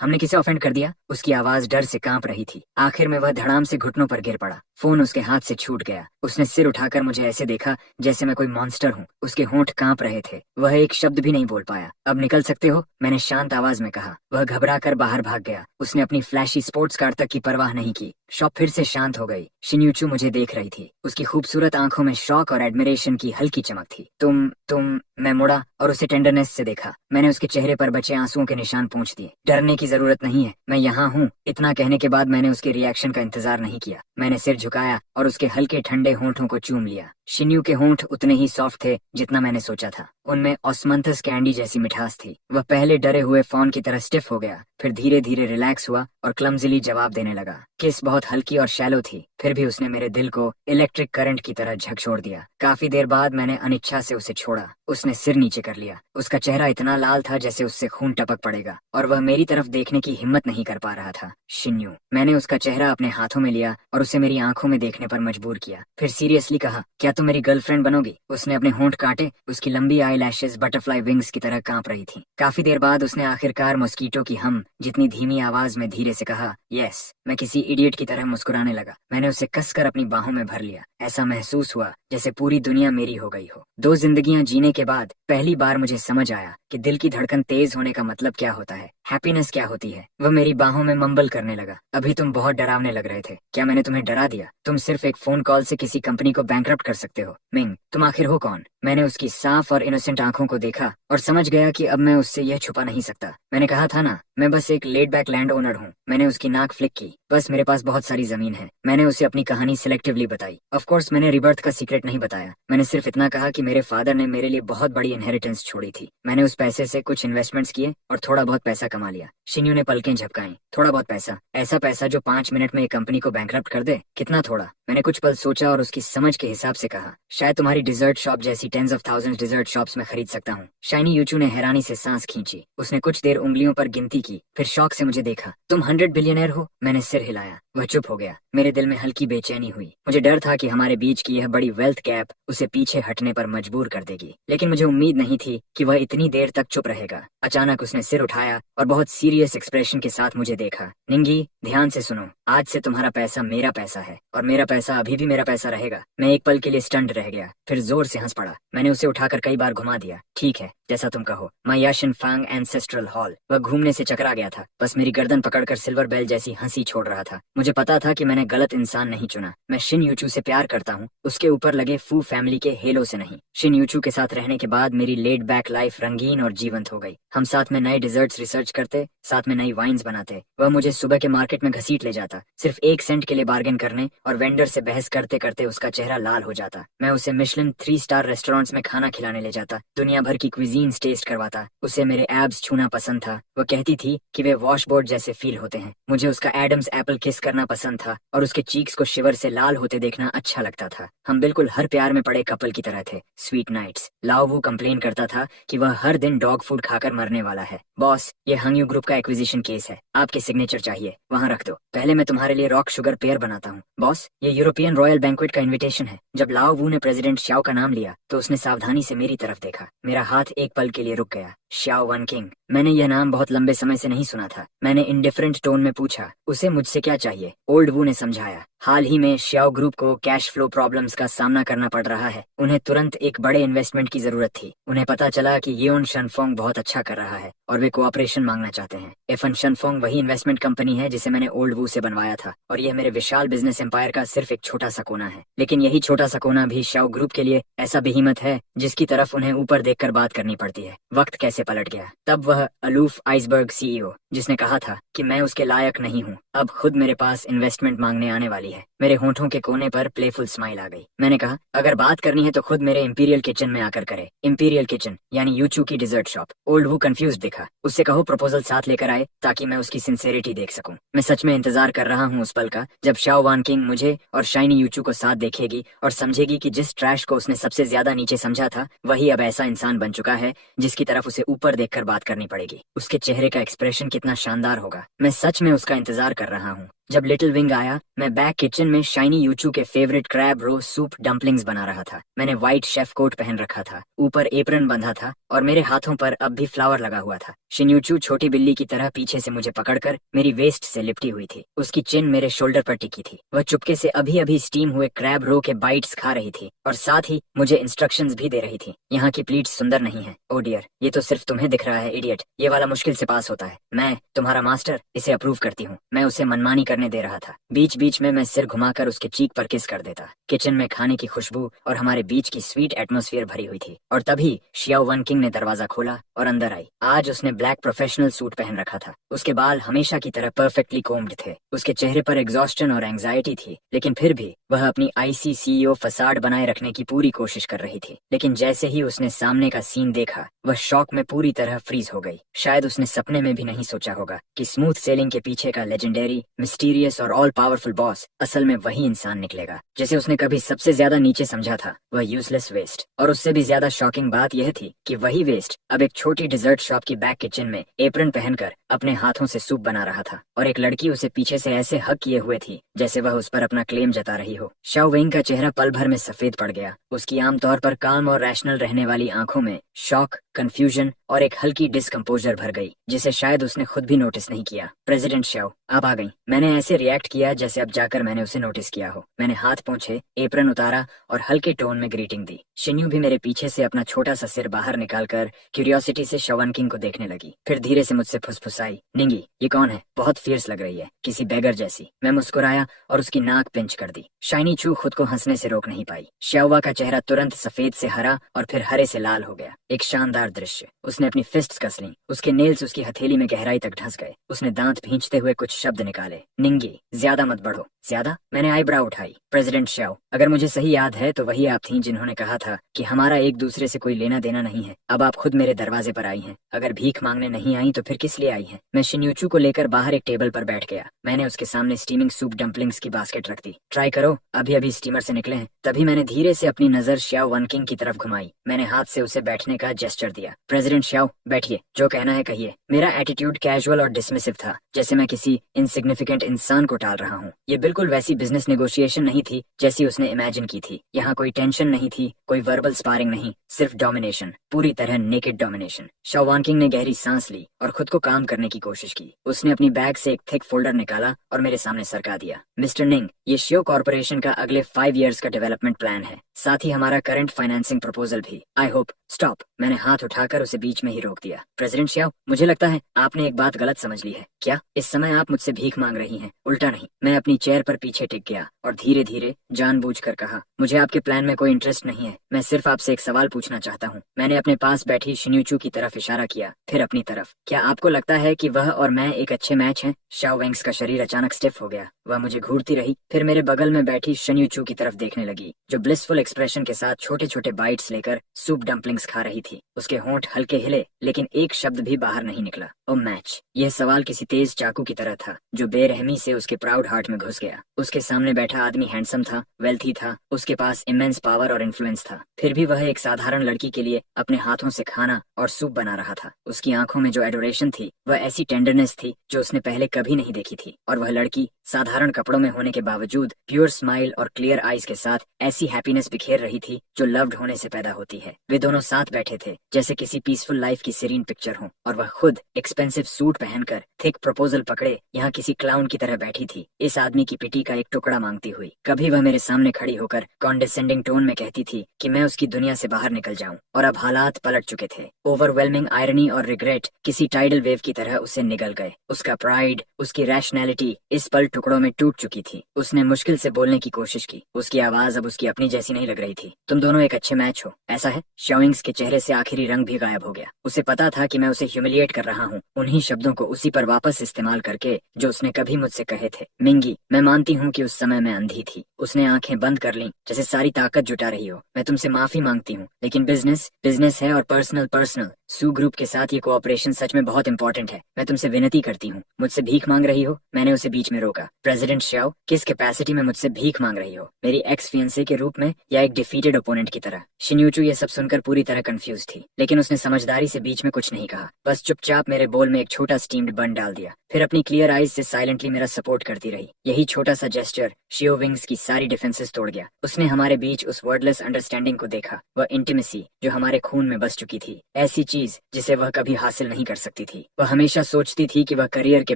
हमने किसे ऑफेंड कर दिया? उसकी आवाज डर से कांप रही थी। आखिर में वह धड़ाम से घुटनों पर गिर पड़ा। फोन उसके हाथ से छूट गया। उसने सिर उठाकर मुझे ऐसे देखा जैसे मैं कोई मॉन्स्टर हूँ। उसके होंठ कांप रहे थे। वह एक शब्द भी नहीं बोल पाया। अब निकल सकते हो, मैंने शांत आवाज में कहा। वह घबरा कर बाहर भाग गया। उसने अपनी फ्लैशी स्पोर्ट्स कार तक की परवाह नहीं की। शॉप फिर से शांत हो गई। शिन्यूचू मुझे देख रही थी। उसकी खूबसूरत आंखों में शौक और एडमिरेशन की हल्की चमक थी। तुम मैं मुड़ा और उसे टेंडरनेस से देखा। मैंने उसके चेहरे पर बचे आंसुओं के निशान पोंछ दिए। डरने की जरूरत नहीं है, मैं यहाँ हूँ। इतना कहने के बाद मैंने उसके रिएक्शन का इंतजार नहीं किया। मैंने सिर झुकाया और उसके हल्के ठंडे होंठों को चूम लिया। शिन्यू के होंठ उतने ही सॉफ्ट थे जितना मैंने सोचा था। उनमें ऑस्मंथस कैंडी जैसी मिठास थी। वह पहले डरे हुए फॉन की तरह स्टिफ हो गया, फिर धीरे धीरे रिलैक्स हुआ और क्लमजिली जवाब देने लगा। किस बहुत हल्की और शैलो थी, फिर भी उसने मेरे दिल को इलेक्ट्रिक करंट की तरह झकझोर दिया। काफी देर बाद मैंने अनिच्छा से उसे छोड़ा। उसने सिर नीचे कर लिया। उसका चेहरा इतना लाल था जैसे उससे खून टपक पड़ेगा और वह मेरी तरफ देखने की हिम्मत नहीं कर पा रहा था। शिन्यू, मैंने उसका चेहरा अपने हाथों में लिया और उसे मेरी आंखों में देखने पर मजबूर किया। फिर सीरियसली कहा, क्या तुम मेरी गर्लफ्रेंड बनोगी? उसने अपने होंठ काटे। उसकी लंबी आई लैशेज बटरफ्लाई विंग्स की तरह कांप रही थी। काफी देर बाद उसने आखिरकार मॉस्किटो की हम जितनी धीमी आवाज में धीरे से कहा, यस। मैं किसी इडियट की तरह मुस्कुराने लगा। मैंने उसे कसकर अपनी बाहों में भर लिया। ऐसा महसूस हुआ जैसे पूरी दुनिया मेरी हो गई हो। 2 जिंदगियां जीने के बाद पहली बार मुझे समझ आया कि दिल की धड़कन तेज होने का मतलब क्या होता है, हैप्पीनेस क्या होती है। वह मेरी बाहों में मम्बल करने लगा, अभी तुम बहुत डरावने लग रहे थे। क्या मैंने तुम्हें डरा दिया? तुम सिर्फ एक फोन कॉल से किसी कंपनी को बैंकरप्ट कर सकते हो। मिंग, तुम आखिर हो कौन? मैंने उसकी साफ और इनोसेंट आंखों को देखा और समझ गया कि अब मैं उससे यह छुपा नहीं सकता। मैंने कहा था ना, मैं बस एक लेड बैक लैंड ओनर हूँ। मैंने उसकी नाक फ्लिक की। बस मेरे पास बहुत सारी जमीन है। मैंने उसे अपनी कहानी सिलेक्टिवली बताई। ऑफ कोर्स मैंने रिबर्थ का सीक्रेट नहीं बताया। मैंने सिर्फ इतना कहा कि मेरे फादर ने मेरे लिए बहुत बड़ी इनहेरिटेंस छोड़ी थी। मैंने उस पैसे से कुछ इन्वेस्टमेंट्स किए और थोड़ा बहुत पैसा कमा लिया। शिन्यू ने पलकें झपकाई। थोड़ा बहुत पैसा? ऐसा पैसा जो 5 मिनट में एक कंपनी को बैंकरप्ट कर दे? कितना थोड़ा? मैंने कुछ पल सोचा और उसकी समझ के हिसाब से कहा, शायद तुम्हारी डिजर्ट शॉप जैसी tens of thousands dessert shops में खरीद सकता हूँ। शाइनी यूचू ने हैरानी से सांस खींची। उसने कुछ देर उंगलियों पर गिनती की, फिर शौक से मुझे देखा। तुम 100 बिलियनर हो? मैंने सिर हिलाया। वह चुप हो गया। मेरे दिल में हल्की बेचैनी हुई। मुझे डर था कि हमारे बीच की यह बड़ी वेल्थ गैप उसे पीछे हटने पर मजबूर कर देगी, लेकिन मुझे उम्मीद नहीं थी कि वह इतनी देर तक चुप रहेगा। अचानक उसने सिर उठाया और बहुत सीरियस एक्सप्रेशन के साथ मुझे देखा। निंगी, ध्यान से सुनो, आज से तुम्हारा पैसा मेरा पैसा है और मेरा पैसा अभी भी मेरा पैसा रहेगा। मैं एक पल के लिए स्टंट रह गया, फिर जोर से हंस पड़ा। मैंने उसे उठाकर कई बार घुमा दिया। ठीक है, जैसा तुम कहो। My Yashin Fang ancestral hall. वह घूमने से चकरा गया था, बस मेरी गर्दन पकड़कर सिल्वर बेल जैसी हंसी छोड़ रहा था। मुझे पता था कि मैंने गलत इंसान नहीं चुना। मैं शिन यूचू से प्यार करता हूँ, उसके ऊपर लगे फू फैमिली के हेलो से नहीं। शिन यूचू के साथ रहने के बाद मेरी लेड बैक लाइफ रंगीन और जीवंत हो गई। हम साथ में नए डिजर्ट्स रिसर्च करते, साथ में नई वाइन्स बनाते। वह मुझे सुबह के मार्केट में घसीट ले जाता, सिर्फ 1 सेंट के लिए बार्गेन करने, और वेंडर से बहस करते करते उसका चेहरा लाल हो जाता। मैं उसे मिशलिन 3 स्टार रेस्टोरेंट्स में खाना खिलाने ले जाता, दुनिया भर की क्विजीन्स टेस्ट करवाता। उसे मेरे एब्स छूना पसंद था। वह कहती थी कि वे वॉशबोर्ड जैसे फील होते हैं। मुझे उसका एडम्स एप्पल किस करना पसंद था और उसके चीक्स को शिवर से लाल होते देखना अच्छा लगता था। हम बिल्कुल हर प्यार में पड़े कपल की तरह थे। Sweet nights. Lao Wu complain करता था कि वह हर दिन डॉग फूड खाकर मरने वाला है। बॉस, ये हंगयू ग्रुप का एक्विजिशन केस है, आपके सिग्नेचर चाहिए, वहाँ रख दो। पहले मैं तुम्हारे लिए रॉक शुगर पेयर बनाता हूँ। बॉस, ये यूरोपियन रॉयल बैंक्वेट का इनविटेशन है। जब लाओ वू ने प्रेसिडेंट श्याओ का नाम लिया तो उसने सावधानी से मेरी तरफ देखा। मेरा हाथ एक पल के लिए रुक गया। श्याओ वन किंग। मैंने यह नाम बहुत लंबे समय से नहीं सुना था। मैंने इंडिफरेंट टोन में पूछा, उसे मुझसे क्या चाहिए? ओल्ड वू ने समझाया, हाल ही में श्याओ ग्रुप को कैश फ्लो प्रॉब्लम्स का सामना करना पड़ रहा है। उन्हें तुरंत एक बड़े इन्वेस्टमेंट की जरूरत थी। उन्हें पता चला कि येन शनफोंग बहुत अच्छा कर रहा है और वे कोऑपरेशन मांगना चाहते हैं। एफन शनफोंग वही इन्वेस्टमेंट कंपनी है जिसे मैंने ओल्ड वू से बनवाया था, और यह मेरे विशाल बिजनेस एम्पायर का सिर्फ एक छोटा सा कोना है। लेकिन यही छोटा सा कोना भी श्याओ ग्रुप के लिए ऐसा बेहिम्मत है जिसकी तरफ उन्हें ऊपर देखकर बात करनी पड़ती है। वक्त कैसे पलट गया। तब वह अलूफ आइसबर्ग सीईओ जिसने कहा था कि मैं उसके लायक नहीं हूँ, अब खुद मेरे पास इन्वेस्टमेंट मांगने आने वाली है। मेरे होंठों के कोने पर प्लेफुल स्माइल आ गई। मैंने कहा, अगर बात करनी है तो खुद मेरे इंपीरियल किचन में आकर करे। इंपीरियल किचन यानी यूचू की डिजर्ट शॉप। ओल्ड वू कंफ्यूज दिखा। उससे कहो प्रपोजल साथ लेकर आए ताकि मैं उसकी सिंसेरिटी देख सकूं। मैं सच में इंतजार कर रहा हूँ उस पल का जब शाओ वान किंग मुझे और शाइनी यूचू को साथ देखेगी और समझेगी कि जिस ट्रैश को उसने सबसे ज्यादा नीचे समझा था वही अब ऐसा इंसान बन चुका है जिसकी तरफ उसे ऊपर देखकर बात करनी पड़ेगी। उसके चेहरे का एक्सप्रेशन कितना शानदार होगा। मैं सच में उसका इंतजार कर रहा हूँ। जब लिटिल विंग आया, मैं बैक किचन में शाइनी यूचू के फेवरेट क्रैब रो सूप डम्पलिंग्स बना रहा था। मैंने व्हाइट शेफ कोट पहन रखा था, ऊपर एप्रन बंधा था और मेरे हाथों पर अब भी फ्लावर लगा हुआ था। शिन्यूचू छोटी बिल्ली की तरह पीछे से मुझे पकड़कर मेरी वेस्ट से लिपटी हुई थी। उसकी चिन मेरे शोल्डर पर टिकी थी। वह चुपके से अभी अभी स्टीम हुए क्रैब रो के बाइट्स खा रही थी और साथ ही मुझे इंस्ट्रक्शंस भी दे रही थी। यहाँ की प्लीट्स सुंदर नहीं है। ओ डियर, ये तो सिर्फ तुम्हें दिख रहा है इडियट। ये वाला मुश्किल से पास होता है। मैं तुम्हारा मास्टर इसे अप्रूव करती हूँ। मैं उसे मनमानी करने दे रहा था। बीच बीच में मैं सिर घुमाकर उसके चीक पर किस कर देता। किचन में खाने की खुशबू और हमारे बीच की स्वीट एटमॉस्फेयर भरी हुई थी। और तभी शियाओ वन किंग ने दरवाजा खोला और अंदर आई। आज उसने ब्लैक प्रोफेशनल सूट पहन रखा था। उसके बाल हमेशा की तरह परफेक्टली कोम्ड थे। उसके चेहरे पर एग्जॉस्टन और एंजाइटी थी, लेकिन फिर भी वह अपनी आईसी सीईओ फसाड बनाए रखने की पूरी कोशिश कर रही थी। लेकिन जैसे ही उसने सामने का सीन देखा, वह शॉक में पूरी तरह फ्रीज हो गई। शायद उसने सपने में भी नहीं सोचा होगा कि स्मूथ सेलिंग के पीछे का लेजेंडरी, मिस्टीरियस और ऑल पावरफुल बॉस असल में वही इंसान निकलेगा जिसे उसने कभी सबसे ज्यादा नीचे समझा था। वह यूजलेस वेस्ट। और उससे भी ज्यादा शॉकिंग बात यह थी कि वही वेस्ट अब एक छोटी डिजर्ट शॉप की बैक किचन में एप्रन पहनकर अपने हाथों से सूप बना रहा था, और एक लड़की उसे पीछे से ऐसे हक किए हुए थी जैसे वह उस पर अपना क्लेम जता रही हो। शाओ वेंग का चेहरा पल भर में सफेद पड़ गया। उसकी आमतौर पर काम और रैशनल रहने वाली आंखों में शॉक, कंफ्यूजन और एक हल्की डिस्कम्पोजर भर गई, जिसे शायद उसने खुद भी नोटिस नहीं किया। प्रेसिडेंट शाओ, आप आ गई। मैंने ऐसे रिएक्ट किया जैसे अब जाकर मैंने उसे नोटिस किया हो। मैंने हाथ पोंछे, एप्रन उतारा और हल्के टोन में ग्रीटिंग दी। शिन्यू भी मेरे पीछे से अपना छोटा सा सिर बाहर निकालकर क्यूरियोसिटी से शवन किंग को देखने लगी। फिर धीरे से मुझसे फुसफुसाई, निंगी, ये कौन है? बहुत फियर्स लग रही है, किसी बेगर जैसी। मैं मुस्कुराया और उसकी नाक पिंच कर दी। शाइनी चू खुद को हंसने से रोक नहीं पाई। श्यावा का चेहरा तुरंत सफेद से हरा और फिर हरे से लाल हो गया। एक शानदार दृश्य। उसने अपनी फिस्ट्स कस ली। उसके नेल्स उसकी हथेली में गहराई तक धंस गए। उसने दांत भींचते हुए कुछ शब्द निकाले। निंगी, ज्यादा मत बढ़ो, ज्यादा? मैंने आईब्राव उठाई। प्रेसिडेंट शाओ, अगर मुझे सही याद है तो वही आप थीं जिन्होंने कहा था कि हमारा एक दूसरे से कोई लेना देना नहीं है। अब आप खुद मेरे दरवाजे पर आई हैं। अगर भीख मांगने नहीं आई तो फिर किस लिए आई हैं? मैं शिन्यूचू को लेकर बाहर एक टेबल पर बैठ गया। मैंने उसके सामने स्टीमिंग सूप डम्पलिंग्स की बास्केट रख दी। ट्राई करो, अभी अभी स्टीमर से निकले हैं। तभी मैंने धीरे से अपनी नजर श्याओ वनकिंग की तरफ घुमाई। मैंने हाथ से उसे बैठने का जेस्चर दिया। प्रेसिडेंट श्याओ, बैठिए, जो कहना है कहिए। मेरा एटीट्यूड कैजुअल और डिसमिसिव था, जैसे मैं किसी इनसिग्निफिकेंट इंसान को टाल रहा हूँ। ये बिल्कुल वैसी बिजनेस नेगोशिएशन नहीं थी जैसी उसने इमेजिन की थी। यहाँ कोई टेंशन नहीं थी, कोई वर्बल स्पारिंग नहीं, सिर्फ डोमिनेशन, पूरी तरह नेकेड डोमिनेशन। शाओ वनकिंग ने गहरी सांस ली और खुद को काम करने की कोशिश की। उसने अपनी बैग से एक थिक फोल्डर निकाला और मेरे सामने सरका दिया। मिस्टर निंग, ये शियो कॉर्पोरेशन का अगले 5 इयर्स का डेवलपमेंट प्लान है, साथ ही हमारा करंट फाइनेंसिंग प्रपोजल भी। I hope. स्टॉप, मैंने हाथ उठाकर उसे बीच में ही रोक दिया। प्रेसिडेंट श्याओ, मुझे लगता है आपने एक बात गलत समझ ली है। क्या इस समय आप मुझसे भीख मांग रही हैं? उल्टा नहीं। मैं अपनी चेयर पर पीछे टिक गया और धीरे धीरे जानबूझकर कहा, मुझे आपके प्लान में कोई इंटरेस्ट नहीं है। मैं सिर्फ आपसे एक सवाल पूछना चाहता हूँ। मैंने अपने पास बैठी शिन्यूचू की तरफ इशारा किया, फिर अपनी तरफ। क्या आपको लगता है कि वह और मैं एक अच्छे मैच हैं? शाओ वेंग्स का शरीर अचानक स्टिफ हो गया। वह मुझे घूरती रही, फिर मेरे बगल में बैठी शिन्यूचू की तरफ देखने लगी, जो ब्लिसफुल एक्सप्रेशन के साथ छोटे छोटे बाइट्स लेकर सूप डम्पलिंग्स खा रही थी। उसके होंठ हल्के हिले, लेकिन एक शब्द भी बाहर नहीं निकला। ओ मैच, यह सवाल किसी तेज चाकू की तरह था, जो बेरहमी से उसके प्राउड हार्ट में घुस गया। उसके सामने बैठा आदमी हैंडसम था, वेल्थी था, उसके पास इमेंस पावर और इन्फ्लुएंस था। फिर भी वह एक साधारण लड़की के लिए अपने हाथों से खाना और सूप बना रहा था। उसकी आंखों में जो एडोरेशन थी, वह ऐसी टेंडरनेस थी जो उसने पहले कभी नहीं देखी थी। और वह लड़की साधारण कपड़ों में होने के बावजूद प्योर स्माइल और क्लियर आईज के साथ ऐसी हैप्पीनेस बिखेर रही थी जो लव्ड होने से पैदा होती है। वे दोनों साथ बैठे थे जैसे किसी पीसफुल लाइफ की सीरीन पिक्चर हो, और वह खुद एक्सपेंसिव सूट पहनकर थिक प्रपोजल पकड़े यहाँ किसी क्लाउन की तरह बैठी थी, इस आदमी की पिटी का एक टुकड़ा मांगती हुई। कभी वह मेरे सामने खड़ी होकर कॉन्डेसेंडिंग टोन में कहती थी कि मैं उसकी दुनिया से बाहर निकल जाऊं, और अब हालात पलट चुके थे। ओवरवेलमिंग आयरनी और रिग्रेट किसी टाइडल वेव की तरह उसे निगल गए। उसका प्राइड, उसकी रैशनैलिटी इस पल टुकड़ों में टूट चुकी थी। उसने मुश्किल से बोलने की कोशिश की। उसकी आवाज अब उसकी अपनी जैसी नहीं लग रही थी। तुम दोनों एक अच्छे मैच हो, ऐसा है? शाओविंग्स के चेहरे से आखिरी रंग भी गायब हो गया। उसे पता था कि मैं उसे ह्यूमिलिएट कर रहा हूँ, उन्हीं शब्दों को उसी पर वापस इस्तेमाल करके जो उसने कभी मुझसे कहे थे। मिंगी, मैं मानती हूँ कि उस समय मैं अंधी थी। उसने आंखें बंद कर लीं, जैसे सारी ताकत जुटा रही हो। मैं तुमसे माफी मांगती हूँ, लेकिन बिजनेस बिजनेस है और पर्सनल पर्सनल। सू ग्रुप के साथ ये कोऑपरेशन सच में बहुत इंपॉर्टेंट है। मैं तुमसे विनती करती हूँ, मुझसे भीख मांग रही हो? मैंने उसे बीच में रोका। प्रेसिडेंट श्याओ, किस कैपेसिटी में मुझसे भीख मांग रही हो? मेरी एक्स फियंसे के रूप में या एक डिफीटेड ओपोनेंट की तरह? शिन्यूचू ये सब सुनकर पूरी तरह कंफ्यूज थी, लेकिन उसने समझदारी से बीच में कुछ नहीं कहा, बस चुपचाप मेरे बोल में एक छोटा स्टीम्ड बन डाल दिया। फिर अपनी क्लियर आईज से साइलेंटली मेरा सपोर्ट करती रही। यही छोटा सा जेस्चर शियो विंग्स की सारी डिफेंसेस तोड़ गया। उसने हमारे बीच उस वर्डलेस अंडरस्टैंडिंग को देखा, वह इंटीमेसी जो हमारे खून में बस चुकी थी, ऐसी चीज जिसे वह कभी हासिल नहीं कर सकती थी। वह हमेशा सोचती थी कि वह करियर के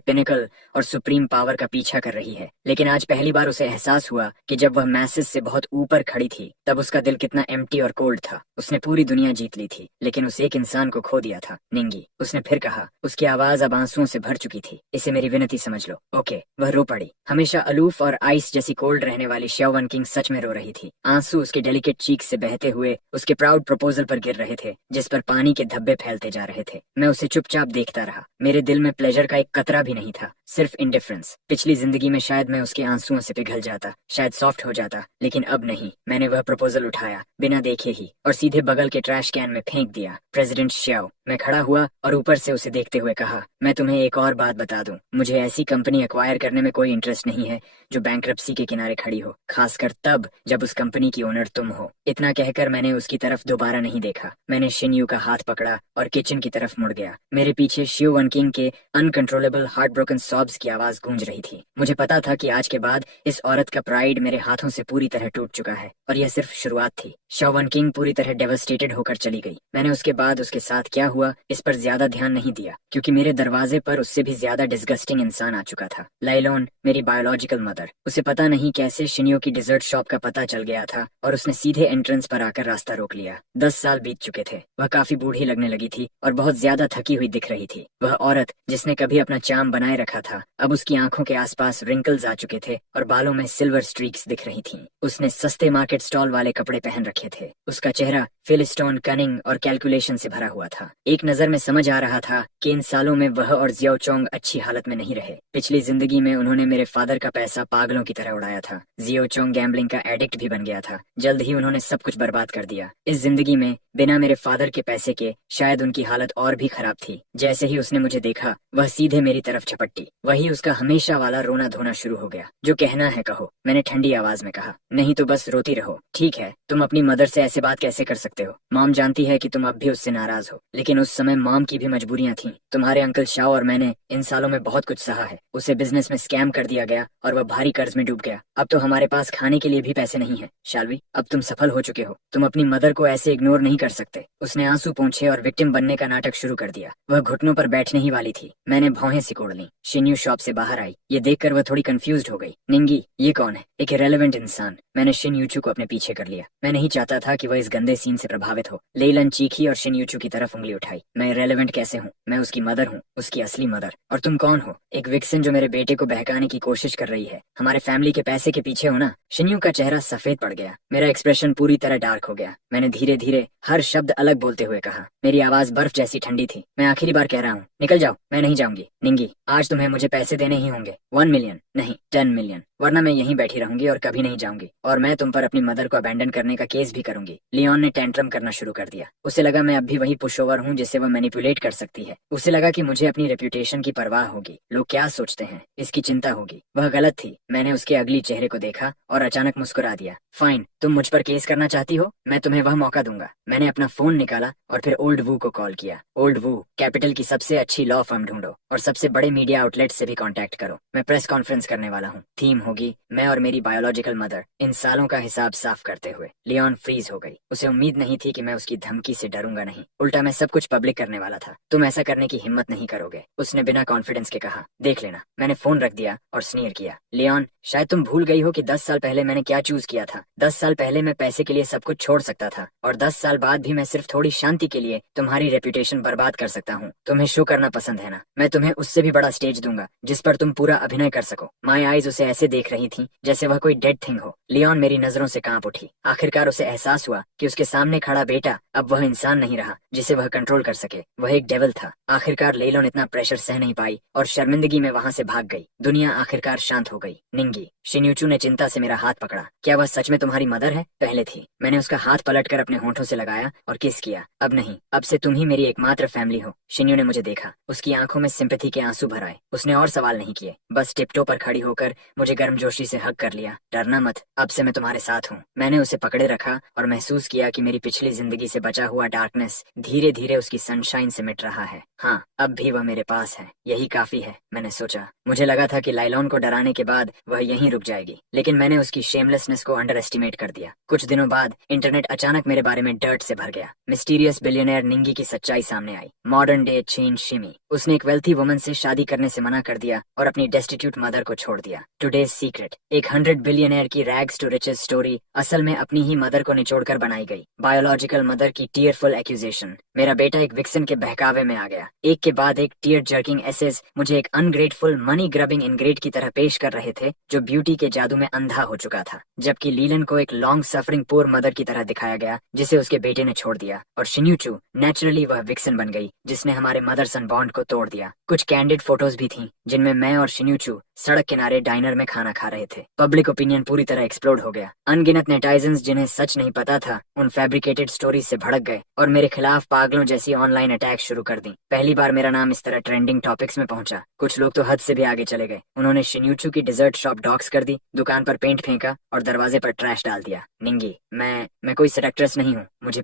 पिनेकल और सुप्रीम पावर का पीछा कर रही है, लेकिन आज पहली बार उसे एहसास हुआ कि जब वह मैसेज से बहुत ऊपर खड़ी थी, तब उसका दिल कितना एम्प्टी और कोल्ड था। उसने पूरी दुनिया जीत ली थी, लेकिन उस एक इंसान को खो दिया था, निंगी। उसने फिर कहा। उसकी आवाज अब आंसुओं से भर चुकी थी। इसे मेरी विनती समझ लो। ओके। वह रो पड़ी। हमेशा अलूफ और आइस जैसी कोल्ड रहने वाली शाओ वनकिंग सच में रो रही थी। आंसू उसके डेलिकेट चीक से बहते हुए उसके प्राउड प्रपोजल पर गिर रहे थे, जिस पर पानी के धब्बे फैलते जा रहे थे। मैं उसे चुपचाप देखता रहा। मेरे दिल में प्लेजर का एक कतरा भी नहीं था, सिर्फ इंडिफरेंस। पिछली जिंदगी में शायद मैं उसके आंसुओं से पिघल जाता, शायद सॉफ्ट हो जाता, लेकिन अब नहीं। मैंने वह प्रपोजल उठाया बिना देखे ही और सीधे बगल के ट्रैश कैन में फेंक दिया। प्रेसिडेंट श्याओ, मैं खड़ा हुआ और ऊपर से उसे देखते हुए कहा, मैं तुम्हें एक और बात बता दूं, मुझे ऐसी कंपनी एक्वायर करने में कोई इंटरेस्ट नहीं है जो बैंक्रप्सी के किनारे खड़ी हो, खासकर तब जब उस कंपनी की ओनर तुम हो। इतना कहकर मैंने उसकी तरफ दोबारा नहीं देखा। मैंने शिन्यू का हाथ पकड़ा और किचन की तरफ मुड़ गया। मेरे पीछे शियो वनकिंग के अनकंट्रोलेबल हार्ट ब्रोकन सॉब्स की आवाज गूंज रही थी। मुझे पता था कि आज के बाद इस औरत का प्राइड मेरे हाथों से पूरी तरह टूट चुका है, और यह सिर्फ शुरुआत थी। शाओ वनकिंग पूरी तरह डेवस्टेटेड होकर चली गई। मैंने उसके बाद उसके साथ क्या हुआ इस पर ज्यादा ध्यान नहीं दिया, क्योंकि मेरे दरवाजे पर उससे भी ज्यादा डिस्गस्टिंग इंसान आ चुका था। लाइलोन, मेरी बायोलॉजिकल मदर। उसे पता नहीं कैसे शिनियो की डिजर्ट शॉप का पता चल गया था, और उसने सीधे एंट्रेंस पर आकर रास्ता रोक लिया। 10 साल बीत चुके थे। वह काफी बूढ़ी लगने लगी थी और बहुत ज्यादा थकी हुई दिख रही थी। वह औरत जिसने कभी अपना चार्म बनाए रखा था, अब उसकी आंखों के आसपास रिंकल्स आ चुके थे और बालों में सिल्वर स्ट्रीक्स दिख रही थीं। उसने सस्ते मार्केट स्टॉल वाले कपड़े पहन रखे थे। उसका चेहरा फिलिस्टॉन टोन कनिंग और कैलकुलेशन से भरा हुआ था। एक नजर में समझ आ रहा था कि इन सालों में वह और जियाओ चोंग अच्छी हालत में नहीं रहे। पिछली जिंदगी में उन्होंने मेरे फादर का पैसा पागलों की तरह उड़ाया था। जियाओ चोंग गैम्बलिंग का एडिक्ट भी बन गया था। जल्द ही उन्होंने सब कुछ बर्बाद कर दिया। इस जिंदगी में बिना मेरे फादर के पैसे के शायद उनकी हालत और भी खराब थी। जैसे ही उसने मुझे देखा वह सीधे मेरी तरफ झपट्टी। वही उसका हमेशा वाला रोना धोना शुरू हो गया। जो कहना है कहो, मैंने ठंडी आवाज में कहा। नहीं तो बस रोती रहो। ठीक है, तुम अपनी मदर से ऐसे बात कैसे कर सकते हो? मॉम जानती है कि तुम अब भी उससे नाराज हो, लेकिन उस समय मॉम की भी मजबूरियां थीं। तुम्हारे अंकल शाओ और मैंने इन सालों में बहुत कुछ सहा है। उसे बिजनेस में स्कैम कर दिया गया और वह भारी कर्ज में डूब गया। अब तो हमारे पास खाने के लिए भी पैसे नहीं है। शाल्वी, अब तुम सफल हो चुके हो। तुम अपनी मदर को ऐसे इग्नोर नहीं कर सकते। उसने आंसू पोंछे और विक्टिम बनने का नाटक शुरू कर दिया। वह घुटनों पर बैठने ही वाली थी। मैंने भौहें सिकोड़ ली। शिन्यू शॉप से बाहर आई। ये देखकर वह थोड़ी कंफ्यूज्ड हो गई। निंगी, ये कौन है? एक इरेलेवेंट इंसान। मैंने शिनयूचू को अपने पीछे कर लिया। मैं नहीं चाहता था कि वह इस गंदे सीन से प्रभावित हो। लेइलन चीखी और शिनयूचू की तरफ उंगली उठाई। मैं इरेलेवेंट कैसे हूँ? मैं उसकी मदर हूँ, उसकी असली मदर। और तुम कौन हो? एक विक्सन जो मेरे बेटे को बहकाने की कोशिश कर रही है। हमारे फैमिली के पैसे के पीछे हो ना? शिन्यू का चेहरा सफेद पड़ गया। मेरा एक्सप्रेशन पूरी तरह डार्क हो गया। मैंने धीरे धीरे हर शब्द अलग बोलते हुए कहा। मेरी आवाज बर्फ जैसी ठंडी थी। मैं आखिरी बार कह रहा हूँ, निकल जाओ। मैं नहीं जाऊंगी। निंगी, आज तुम्हें मुझे पैसे देने ही होंगे। 1 मिलियन नहीं, 10 मिलियन, वरना मैं यहीं बैठी रहूंगी और कभी नहीं जाऊंगी। और मैं तुम पर अपनी मदर को अबैंडन करने का केस भी करूंगी। लियोन ने टेंट्रम करना शुरू कर दिया। उसे लगा मैं अब भी वही पुशओवर हूँ जिसे वह मैनिपुलेट कर सकती है। उसे लगा कि मुझे अपनी रेप्यूटेशन की परवाह होगी, लोग क्या सोचते हैं इसकी चिंता होगी। वह गलत थी। मैंने उसके अगली चेहरे को देखा और अचानक मुस्कुरा दिया। फाइन, तुम मुझ पर केस करना चाहती हो, मैं तुम्हें वह मौका दूंगा। मैंने अपना फोन निकाला और फिर ओल्ड वू को कॉल किया। ओल्ड वू, कैपिटल की सबसे अच्छी लॉ फर्म ढूंढो और सबसे बड़े मीडिया आउटलेट से भी कांटेक्ट करो। मैं प्रेस कॉन्फ्रेंस करने वाला हूँ। थीम होगी मैं और मेरी बायोलॉजिकल मदर, इन सालों का हिसाब साफ करते हुए। लियोन फ्रीज हो गई। उसे उम्मीद नहीं थी कि मैं उसकी धमकी से डरूंगा नहीं, उल्टा मैं सब कुछ पब्लिक करने वाला था। तुम ऐसा करने की हिम्मत नहीं करोगे, उसने बिना कॉन्फिडेंस के कहा। देख लेना। मैंने फोन रख दिया और स्नीर किया। लियोन, शायद तुम भूल गई हो कि 10 साल पहले मैंने क्या चूज किया था। 10 साल पहले मैं पैसे के लिए सब कुछ छोड़ सकता था और 10 साल बाद भी मैं सिर्फ थोड़ी शांति के लिए तुम्हारी रेप्यूटेशन बर्बाद कर सकता हूँ। तुम्हें शो करना पसंद है ना? मैं तुम्हें उससे भी बड़ा स्टेज दूंगा जिस पर तुम पूरा अभिनय कर सको। माई आईज उसे ऐसे देख रही थी जैसे वह कोई डेड थिंग हो। लियोन मेरी नजरों से कांप उठी। आखिरकार उसे एहसास हुआ कि उसके सामने खड़ा बेटा अब वह इंसान नहीं रहा जिसे वह कंट्रोल कर सके। वह एक डेविल था। आखिरकार लेलोन इतना प्रेशर सह नहीं पाई और शर्मिंदगी में वहां से भाग गई। दुनिया आखिरकार शांत हो गई। निंगी, शिन्यूचू ने चिंता से मेरा हाथ पकड़ा। क्या वह सच में तुम्हारी मदर है? पहले थी। मैंने उसका हाथ पलटकर अपने होंठों से लगाया और किस किया। अब नहीं, अब से तुम ही मेरी एकमात्र फैमिली हो। शिन्यू ने मुझे देखा। उसकी आंखों में सिंपैथी के आंसू भर आए। उसने और सवाल नहीं किए, बस टिपटो पर खड़ी होकर मुझे गर्मजोशी से हग कर लिया। डरना मत, अब से मैं तुम्हारे साथ हूँ। मैंने उसे पकड़े रखा और महसूस किया कि मेरी पिछली जिंदगी से बचा हुआ डार्कनेस धीरे धीरे उसकी सनशाइन से मिट रहा है। हाँ, अब भी वह मेरे पास है, यही काफी है, मैंने सोचा। मुझे लगा था कि लाइलॉन को डराने के बाद वह यहीं रुक जाएगी, लेकिन मैंने उसकी शेमलेसनेस को अंडर एस्टिमेट कर दिया। कुछ दिनों बाद इंटरनेट अचानक मेरे बारे में डर्ट से भर गया। मिस्टीरियस बिलियनर निंगी की सच्चाई सामने आई। मॉडर्न डे चेंज शिमी। उसने एक वेल्थी वुमन से शादी करने से मना कर दिया और अपनी डेस्टिट्यूट मदर को छोड़ दिया। टुडेज सीक्रेट, एक 100 बिलियनर की रैग्स टू रिचेस स्टोरी असल में अपनी ही मदर को निचोड़कर बनाई गई। बायोलॉजिकल मदर की टीयरफुल एक्यूजेशन। मेरा बेटा एक विक्सन के बहकावे में आ गया। एक के बाद एक टीयर जर्किंग एसेज मुझे एक अनग्रेटफुल मनी ग्रबिंग इनग्रेट की तरह पेश कर रहे थे जो ब्यूटी के जादू में अंधा हो चुका था, जबकि लीलन को एक लॉन्ग सफरिंग पुअर मदर की तरह दिखाया गया जिसे उसके बेटे ने छोड़ दिया। और शिन्यूचू नेचुरली वह विक्सन बन गई जिसने हमारे मदर सन बॉन्ड को तोड़ दिया। कुछ कैंडिड फोटोज भी थीं जिनमें मैं और शिन्यूचू सड़क किनारे डाइनर में खाना खा रहे थे। पब्लिक ओपिनियन पूरी तरह एक्सप्लोड हो गया। अनगिनत नेटाइजन्स जिन्हें सच नहीं पता था उन फैब्रिकेटेड स्टोरीज से भड़क गए और मेरे खिलाफ पागलों जैसी ऑनलाइन अटैक शुरू कर दी। पहली बार मेरा नाम इस तरह ट्रेंडिंग टॉपिक्स में पहुंचा। कुछ लोग तो हद से भी आगे चले गए। उन्होंने शिन्यूचू की डिजर्ट शॉप डॉक्स कर दी, दुकान पर पेंट फेंका और दरवाजे पर ट्रैश डाल दिया। निंगी, मैं कोई सेडक्ट्रेस नहीं हूँ। मुझे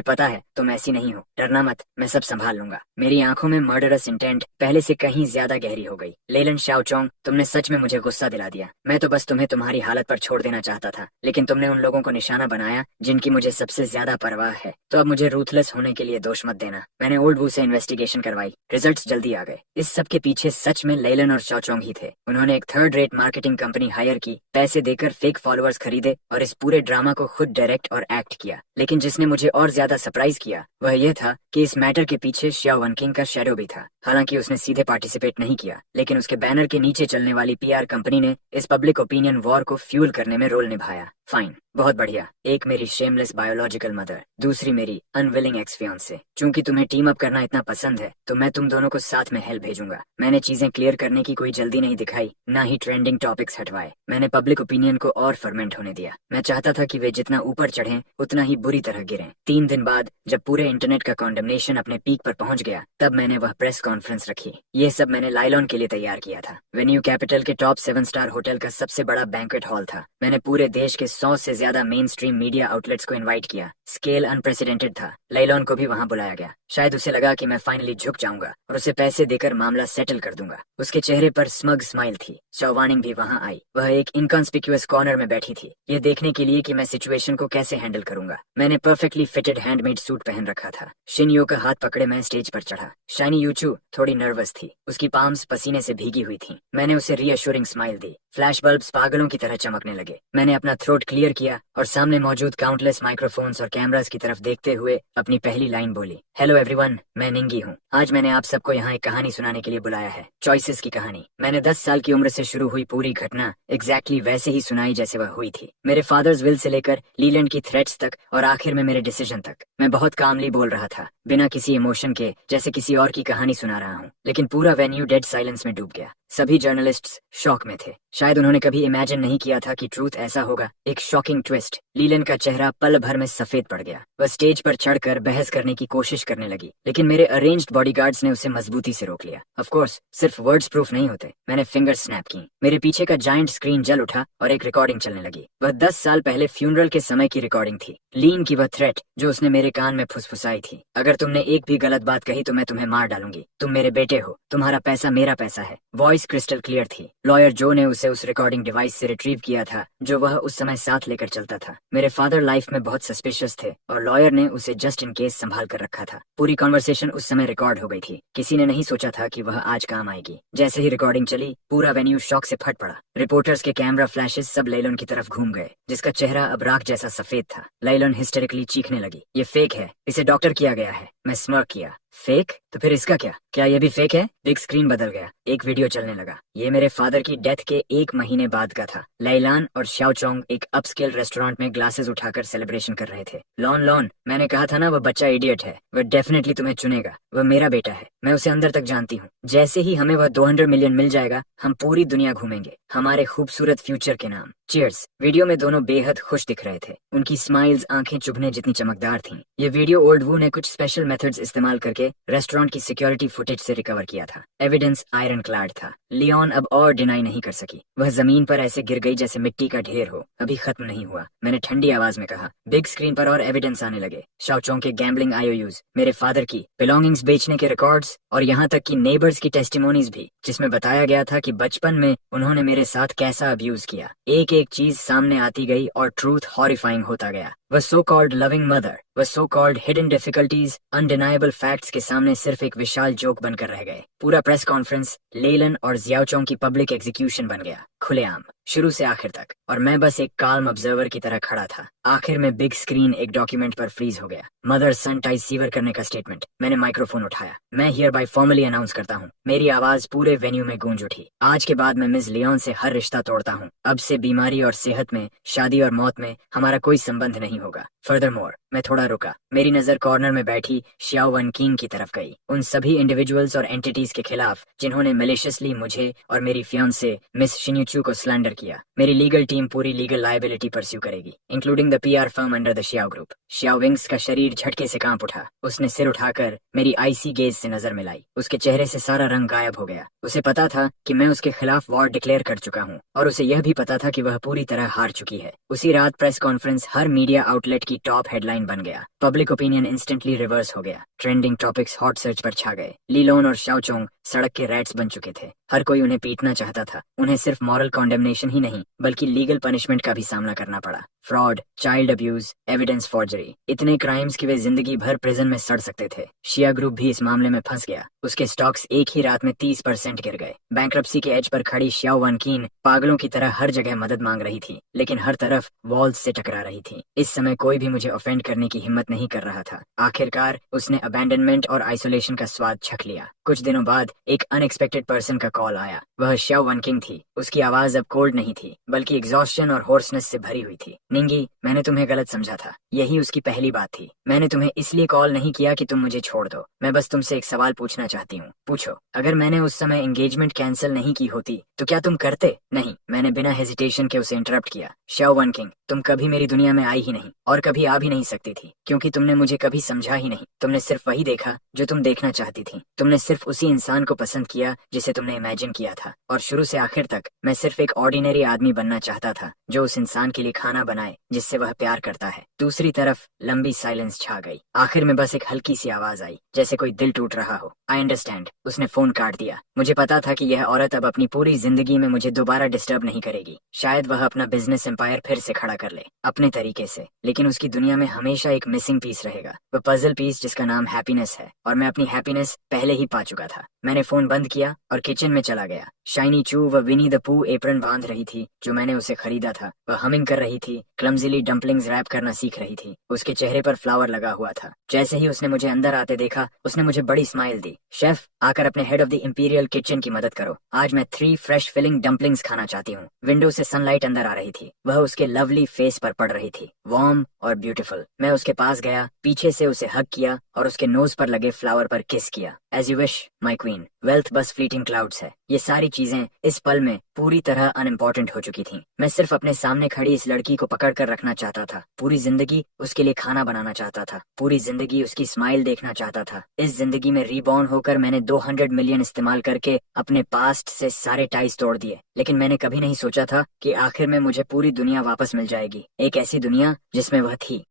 पता है तुम ऐसी नहीं हो। डरना मत, मैं सब संभाल लूंगा। मेरी आंखों में मर्डरस इंटेंट पहले से कहीं ज्यादा गहरी हो गई। लेलन शाओचोंग, तुमने सच में मुझे गुस्सा दिला दिया। मैं तो बस तुम्हें तुम्हारी हालत पर छोड़ देना चाहता था, लेकिन तुमने उन लोगों को निशाना बनाया जिनकी मुझे सबसे ज्यादा परवाह है। तो अब मुझे रूथलेस होने के लिए दोष मत देना। मैंने ओल्ड वू से इन्वेस्टिगेशन करवाई, रिजल्ट्स जल्दी आ गए। इस सब के पीछे सच में लेलन और शाओचोंग ही थे। उन्होंने एक third rate marketing company hire की, पैसे देकर फेक फॉलोअर्स खरीदे और इस पूरे ड्रामा को खुद डायरेक्ट और एक्ट किया। लेकिन जिसने मुझे और ज्यादा सरप्राइज किया वह यह था कि इस मैटर के पीछे श्याओ वनकिंग का शैडो भी था। हालांकि उसने सीधे पार्टिसिपेट नहीं किया, लेकिन उसके बैनर के नीचे चलने वाली पीआर कंपनी ने इस पब्लिक ओपिनियन वॉर को फ्यूल करने में रोल निभाया। फाइन, बहुत बढ़िया। एक मेरी शेमलेस बायोलॉजिकल मदर, दूसरी मेरी अनविलिंग एक्स फियांसे। चूंकि तुम्हें टीम अप करना इतना पसंद है तो मैं तुम दोनों को साथ में हेल्प भेजूंगा। मैंने चीजें क्लियर करने की कोई जल्दी नहीं दिखाई, ना ही ट्रेंडिंग टॉपिक्स हटवाए। मैंने पब्लिक ओपिनियन को और फर्मेंट होने दिया। मैं चाहता था कि वे जितना ऊपर चढ़ें उतना ही बुरी तरह गिरें। 3 दिन बाद जब पूरे इंटरनेट का कॉन्डमनेशन अपने पीक पर पहुंच गया, तब मैंने वह प्रेस कॉन्फ्रेंस रखी। ये सब मैंने लाइलॉन के लिए तैयार किया था। वेन्यू कैपिटल के टॉप 7 स्टार होटल का सबसे बड़ा बैंक्वेट हॉल था। मैंने पूरे देश के 100 से ज्यादा मेन स्ट्रीम मीडिया आउटलेट्स को इनवाइट किया। स्केल अनप्रेसिडेंटेड था। लाइलॉन को भी वहां बुलाया गया। शायद उसे लगा कि मैं फाइनली झुक जाऊंगा और उसे पैसे देकर मामला सेटल कर दूंगा। उसके चेहरे पर स्मग स्माइल थी। चौवानिंग भी वहां आई। वह एक इनकॉन्स्पिक्यूअस कॉर्नर में बैठी थी, ये देखने के लिए कि मैं सिचुएशन को कैसे हैंडल करूंगा। मैंने परफेक्टली फिटेड हैंडमेड सूट पहन रखा था। शिनयो का हाथ पकड़े मैं स्टेज पर चढ़ा। शाइनी यूचू थोड़ी नर्वस थी, उसकी पाम्स पसीने से भीगी हुई थी। मैंने उसे रीअश्योरिंग स्माइल दी। फ्लैश बल्ब्स पागलों की तरह चमकने लगे। मैंने अपना थ्रोट क्लियर किया और सामने मौजूद काउंटलेस माइक्रोफोन्स और कैमरास की तरफ देखते हुए अपनी पहली लाइन बोली, हेलो एवरीवन, मैं निंगी हूँ। आज मैंने आप सबको यहाँ एक कहानी सुनाने के लिए बुलाया है, चॉइसेस की कहानी। मैंने 10 साल की उम्र से शुरू हुई पूरी घटना एग्जैक्टली वैसे ही सुनाई जैसे वह हुई थी। मेरे फादर्स विल से लेकर लीलैंड की थ्रेट्स तक और आखिर में मेरे डिसीजन तक। मैं बहुत कामली बोल रहा था, बिना किसी इमोशन के, जैसे किसी और की कहानी सुना रहा हूँ। लेकिन पूरा वेन्यू डेड साइलेंस में डूब गया। सभी जर्नलिस्ट्स शॉक में थे। शायद उन्होंने कभी इमेजिन नहीं किया था कि ट्रूथ ऐसा होगा। एक शॉकिंग ट्विस्ट। लीलैंड का चेहरा पल भर में सफेद पड़ गया। वह स्टेज पर चढ़कर बहस करने की कोशिश करने लगी, लेकिन मेरे अरेंज्ड बॉडीगार्ड्स ने उसे मजबूती से रोक लिया। ऑफ कोर्स सिर्फ वर्ड्स प्रूफ नहीं होते। मैंने फिंगर स्नैप की। मेरे पीछे का जायंट स्क्रीन जल उठा और एक रिकॉर्डिंग चलने लगी। वह 10 साल पहले फ्यूनरल के समय की रिकॉर्डिंग थी। लीन की वह थ्रेट जो उसने मेरे कान में फुसफुसाई थी, अगर तुमने एक भी गलत बात कही तो मैं तुम्हें मार डालूंगी। तुम मेरे बेटे हो, तुम्हारा पैसा मेरा पैसा है। वॉइस क्रिस्टल क्लियर थी। लॉयर जो ने उसे उस रिकॉर्डिंग डिवाइस से रिट्रीव किया था जो वह उस समय साथ लेकर चलता था। मेरे फादर लाइफ में बहुत सस्पिशियस थे और लॉयर ने उसे जस्ट इन केस संभाल कर रखा था। पूरी कॉन्वर्सेशन उस समय रिकॉर्ड हो गई थी। किसी ने नहीं सोचा था कि वह आज काम आएगी। जैसे ही रिकॉर्डिंग चली, पूरा वेन्यू शॉक से फट पड़ा। रिपोर्टर्स के कैमरा फ्लैशेस सब लाइलॉन की तरफ घूम गए, जिसका चेहरा अब राख जैसा सफेद था। लाइलॉन हिस्टेरिकली चीखने लगी, ये फेक है, इसे डॉक्टर किया गया है। मैं स्मर्क किया। फेक? तो फिर इसका क्या? क्या ये भी फेक है? बिग स्क्रीन बदल गया। एक वीडियो चलने लगा। ये मेरे फादर की डेथ के 1 महीने बाद का था। लाइलान और शाओचोंग एक अपस्केल रेस्टोरेंट में ग्लासेस उठाकर सेलिब्रेशन कर रहे थे। लॉन लॉन, मैंने कहा था ना, वह बच्चा इडियट है। वह डेफिनेटली तुम्हें चुनेगा। वह मेरा बेटा है, मैं उसे अंदर तक जानती हूँ। जैसे ही हमें वह 200 मिलियन मिल जाएगा, हम पूरी दुनिया घूमेंगे, हमारे खूबसूरत फ्यूचर के नाम। चीयर्स। वीडियो में दोनों बेहद खुश दिख रहे थे। उनकी स्माइल्स आंखें चुभने जितनी चमकदार थीं। ये वीडियो ओल्ड वू ने कुछ स्पेशल मेथड्स इस्तेमाल करके रेस्टोरेंट की सिक्योरिटी फुटेज से रिकवर किया था। एविडेंस आयरन क्लैड था। लियोन अब और डिनाई नहीं कर सकी। वह जमीन पर ऐसे गिर गई जैसे मिट्टी का ढेर हो। अभी खत्म नहीं हुआ, मैंने ठंडी आवाज में कहा। बिग स्क्रीन पर और एविडेंस आने लगे। शाओचोंग के गैम्बलिंग आईओयूज, मेरे फादर की बिलोंगिंग्स बेचने के रिकॉर्ड्स और यहाँ तक कि नेबर्स की टेस्टिमोनीज भी, जिसमें बताया गया था कि बचपन में उन्होंने मेरे साथ कैसा अब्यूज किया। एक एक चीज सामने आती गई और ट्रूथ हॉरिफाइंग होता गया। वह सो कॉल्ड लविंग मदर, वह so called hidden difficulties, undeniable facts के सामने सिर्फ एक विशाल जोक बनकर रह गए। पूरा प्रेस कॉन्फ्रेंस लेलन और जियाओचोंग की पब्लिक एग्जीक्यूशन बन गया, खुलेआम, शुरू से आखिर तक। और मैं बस एक काल्म ऑब्जर्वर की तरह खड़ा था। आखिर में बिग स्क्रीन एक डॉक्यूमेंट पर फ्रीज हो गया। मदर सन टाइज सीवर करने का स्टेटमेंट। मैंने माइक्रोफोन उठाया। मैं हियर बाय फॉर्मली अनाउंस करता हूँ। मेरी आवाज पूरे वेन्यू में गूंज उठी। आज के बाद मैं मिस लियोन से हर रिश्ता तोड़ता हूँ। अब से बीमारी और सेहत में, शादी और मौत में हमारा कोई संबंध नहीं होगा। फर्दरमोर, मैं थोड़ा रुका। मेरी नजर कॉर्नर में बैठी शियाओ वन किंग की तरफ गई। उन सभी इंडिविजुअल्स और एंटिटीज के खिलाफ जिन्होंने मैलिशियसली मुझे और मेरी फियांसे मिस शिन्यूचू को स्लैंडर किया। मेरी लीगल टीम पूरी लीगल लायबिलिटी परस्यू करेगी, including the PR firm under the Xiao group. Xiao wings का शरीर झटके से कांप उठा। उसने सिर उठाकर मेरी आईसी गेज से नजर मिलाई। उसके चेहरे से सारा रंग गायब हो गया। उसे पता था कि मैं उसके खिलाफ वॉर डिक्लेयर कर चुका हूँ और उसे यह भी पता था कि वह पूरी तरह हार चुकी है। उसी रात प्रेस कॉन्फ्रेंस हर मीडिया आउटलेट की टॉप हेडलाइन बन गया। पब्लिक ओपिनियन इंस्टेंटली रिवर्स हो गया। ट्रेंडिंग टॉपिक्स हॉट सर्च पर छा गए। लीलोन और शाओचोंग सड़क के रैट्स बन चुके थे। हर कोई उन्हें पीटना चाहता था। उन्हें सिर्फ मॉरल कॉन्डेमनेशन ही नहीं बल्कि लीगल पनिशमेंट का भी सामना करना पड़ा। Fraud, child abuse, evidence forgery, इतने क्राइम्स कि वे जिंदगी भर प्रिजन में सड़ सकते थे। शिया ग्रुप भी इस मामले में फंस गया। उसके स्टॉक्स एक ही रात में 30% गिर गए। बैंक्रप्सी के एज पर खड़ी शियाओ वन कीन पागलों की तरह हर जगह मदद मांग रही थी, लेकिन हर तरफ वॉल्स से टकरा रही थी। इस समय कोई भी मुझे ऑफेंड करने की हिम्मत नहीं कर रहा था। आखिरकार उसने अबैंडनमेंट और आइसोलेशन का स्वाद चख लिया। कुछ दिनों बाद एक अनएक्सपेक्टेड पर्सन का कॉल आया। वह श्याओ वनकिंग थी। उसकी आवाज अब कोल्ड नहीं थी बल्कि एग्जॉस्शन और होर्सनेस से भरी हुई थी। निंगी, मैंने तुम्हें गलत समझा था। यही उसकी पहली बात थी। मैंने तुम्हें इसलिए कॉल नहीं किया कि तुम मुझे छोड़ दो। मैं बस तुमसे एक सवाल पूछना चाहती हूँ। पूछो। अगर मैंने उस समय एंगेजमेंट कैंसिल नहीं की होती तो क्या तुम करते? नहीं। मैंने बिना हेजिटेशन के उसे इंटरप्ट किया। श्याओ वनकिंग, तुम कभी मेरी दुनिया में आई ही नहीं और कभी आ भी नहीं सकती थी, क्योंकि तुमने मुझे कभी समझा ही नहीं। तुमने सिर्फ वही देखा जो तुम देखना चाहती थी। तुमने सिर्फ उसी इंसान को पसंद किया जिसे तुमने इमेजिन किया था। और शुरू से आखिर तक मैं सिर्फ एक ऑर्डिनरी आदमी बनना चाहता था जो उस इंसान के लिए खाना बनाए जिससे वह प्यार करता है। दूसरी तरफ लंबी साइलेंस छा गई। आखिर में बस एक हल्की सी आवाज आई, जैसे कोई दिल टूट रहा हो। I understand. उसने फोन काट दिया। मुझे पता था कि यह औरत अब अपनी पूरी जिंदगी में मुझे दोबारा डिस्टर्ब नहीं करेगी। शायद वह अपना बिजनेस एम्पायर फिर से खड़ा कर ले अपने तरीके से, लेकिन उसकी दुनिया में हमेशा एक मिसिंग पीस रहेगा। वह पजल पीस जिसका नाम हैप्पीनेस है, और मैं अपनी हैप्पीनेस पहले ही पा चुका था। मैंने फोन बंद किया और किचन में चला गया। शाइनी चू व विनी द पू एप्रन बांध रही थी जो मैंने उसे खरीदा था। वह हमिंग कर रही थी, क्लमजीली डम्पलिंग्स रैप करना सीख रही थी। उसके चेहरे पर फ्लावर लगा हुआ था। जैसे ही उसने मुझे अंदर आते देखा, उसने मुझे बड़ी स्माइल दी। शेफ, आकर अपने head of the imperial kitchen की मदद करो। आज मैं 3 फ्रेश फिलिंग डम्पलिंग्स खाना चाहती हूँ। विंडो से सनलाइट अंदर आ रही थी। वह उसके लवली फेस पर पड़ रही थी, वार्म और ब्यूटीफुल। मैं उसके पास गया, पीछे से उसे हग किया और उसके नोज पर लगे फ्लावर पर किस किया। As you wish my queen. Wealth बस फ्लीटिंग क्लाउड्स है। ये सारी चीजें इस पल में पूरी तरह अनइम्पोर्टेंट हो चुकी थीं। मैं सिर्फ अपने सामने खड़ी इस लड़की को पकड़ कर रखना चाहता था। पूरी जिंदगी उसके लिए खाना बनाना चाहता था। पूरी जिंदगी उसकी स्माइल देखना चाहता था। इस जिंदगी में रीबॉर्न होकर मैंने 200 मिलियन इस्तेमाल करके अपने पास्ट से सारे टाइज तोड़ दिए, लेकिन मैंने कभी नहीं सोचा था कि आखिर में मुझे पूरी दुनिया वापस मिल जाएगी। एक ऐसी दुनिया जिसमें वह थी।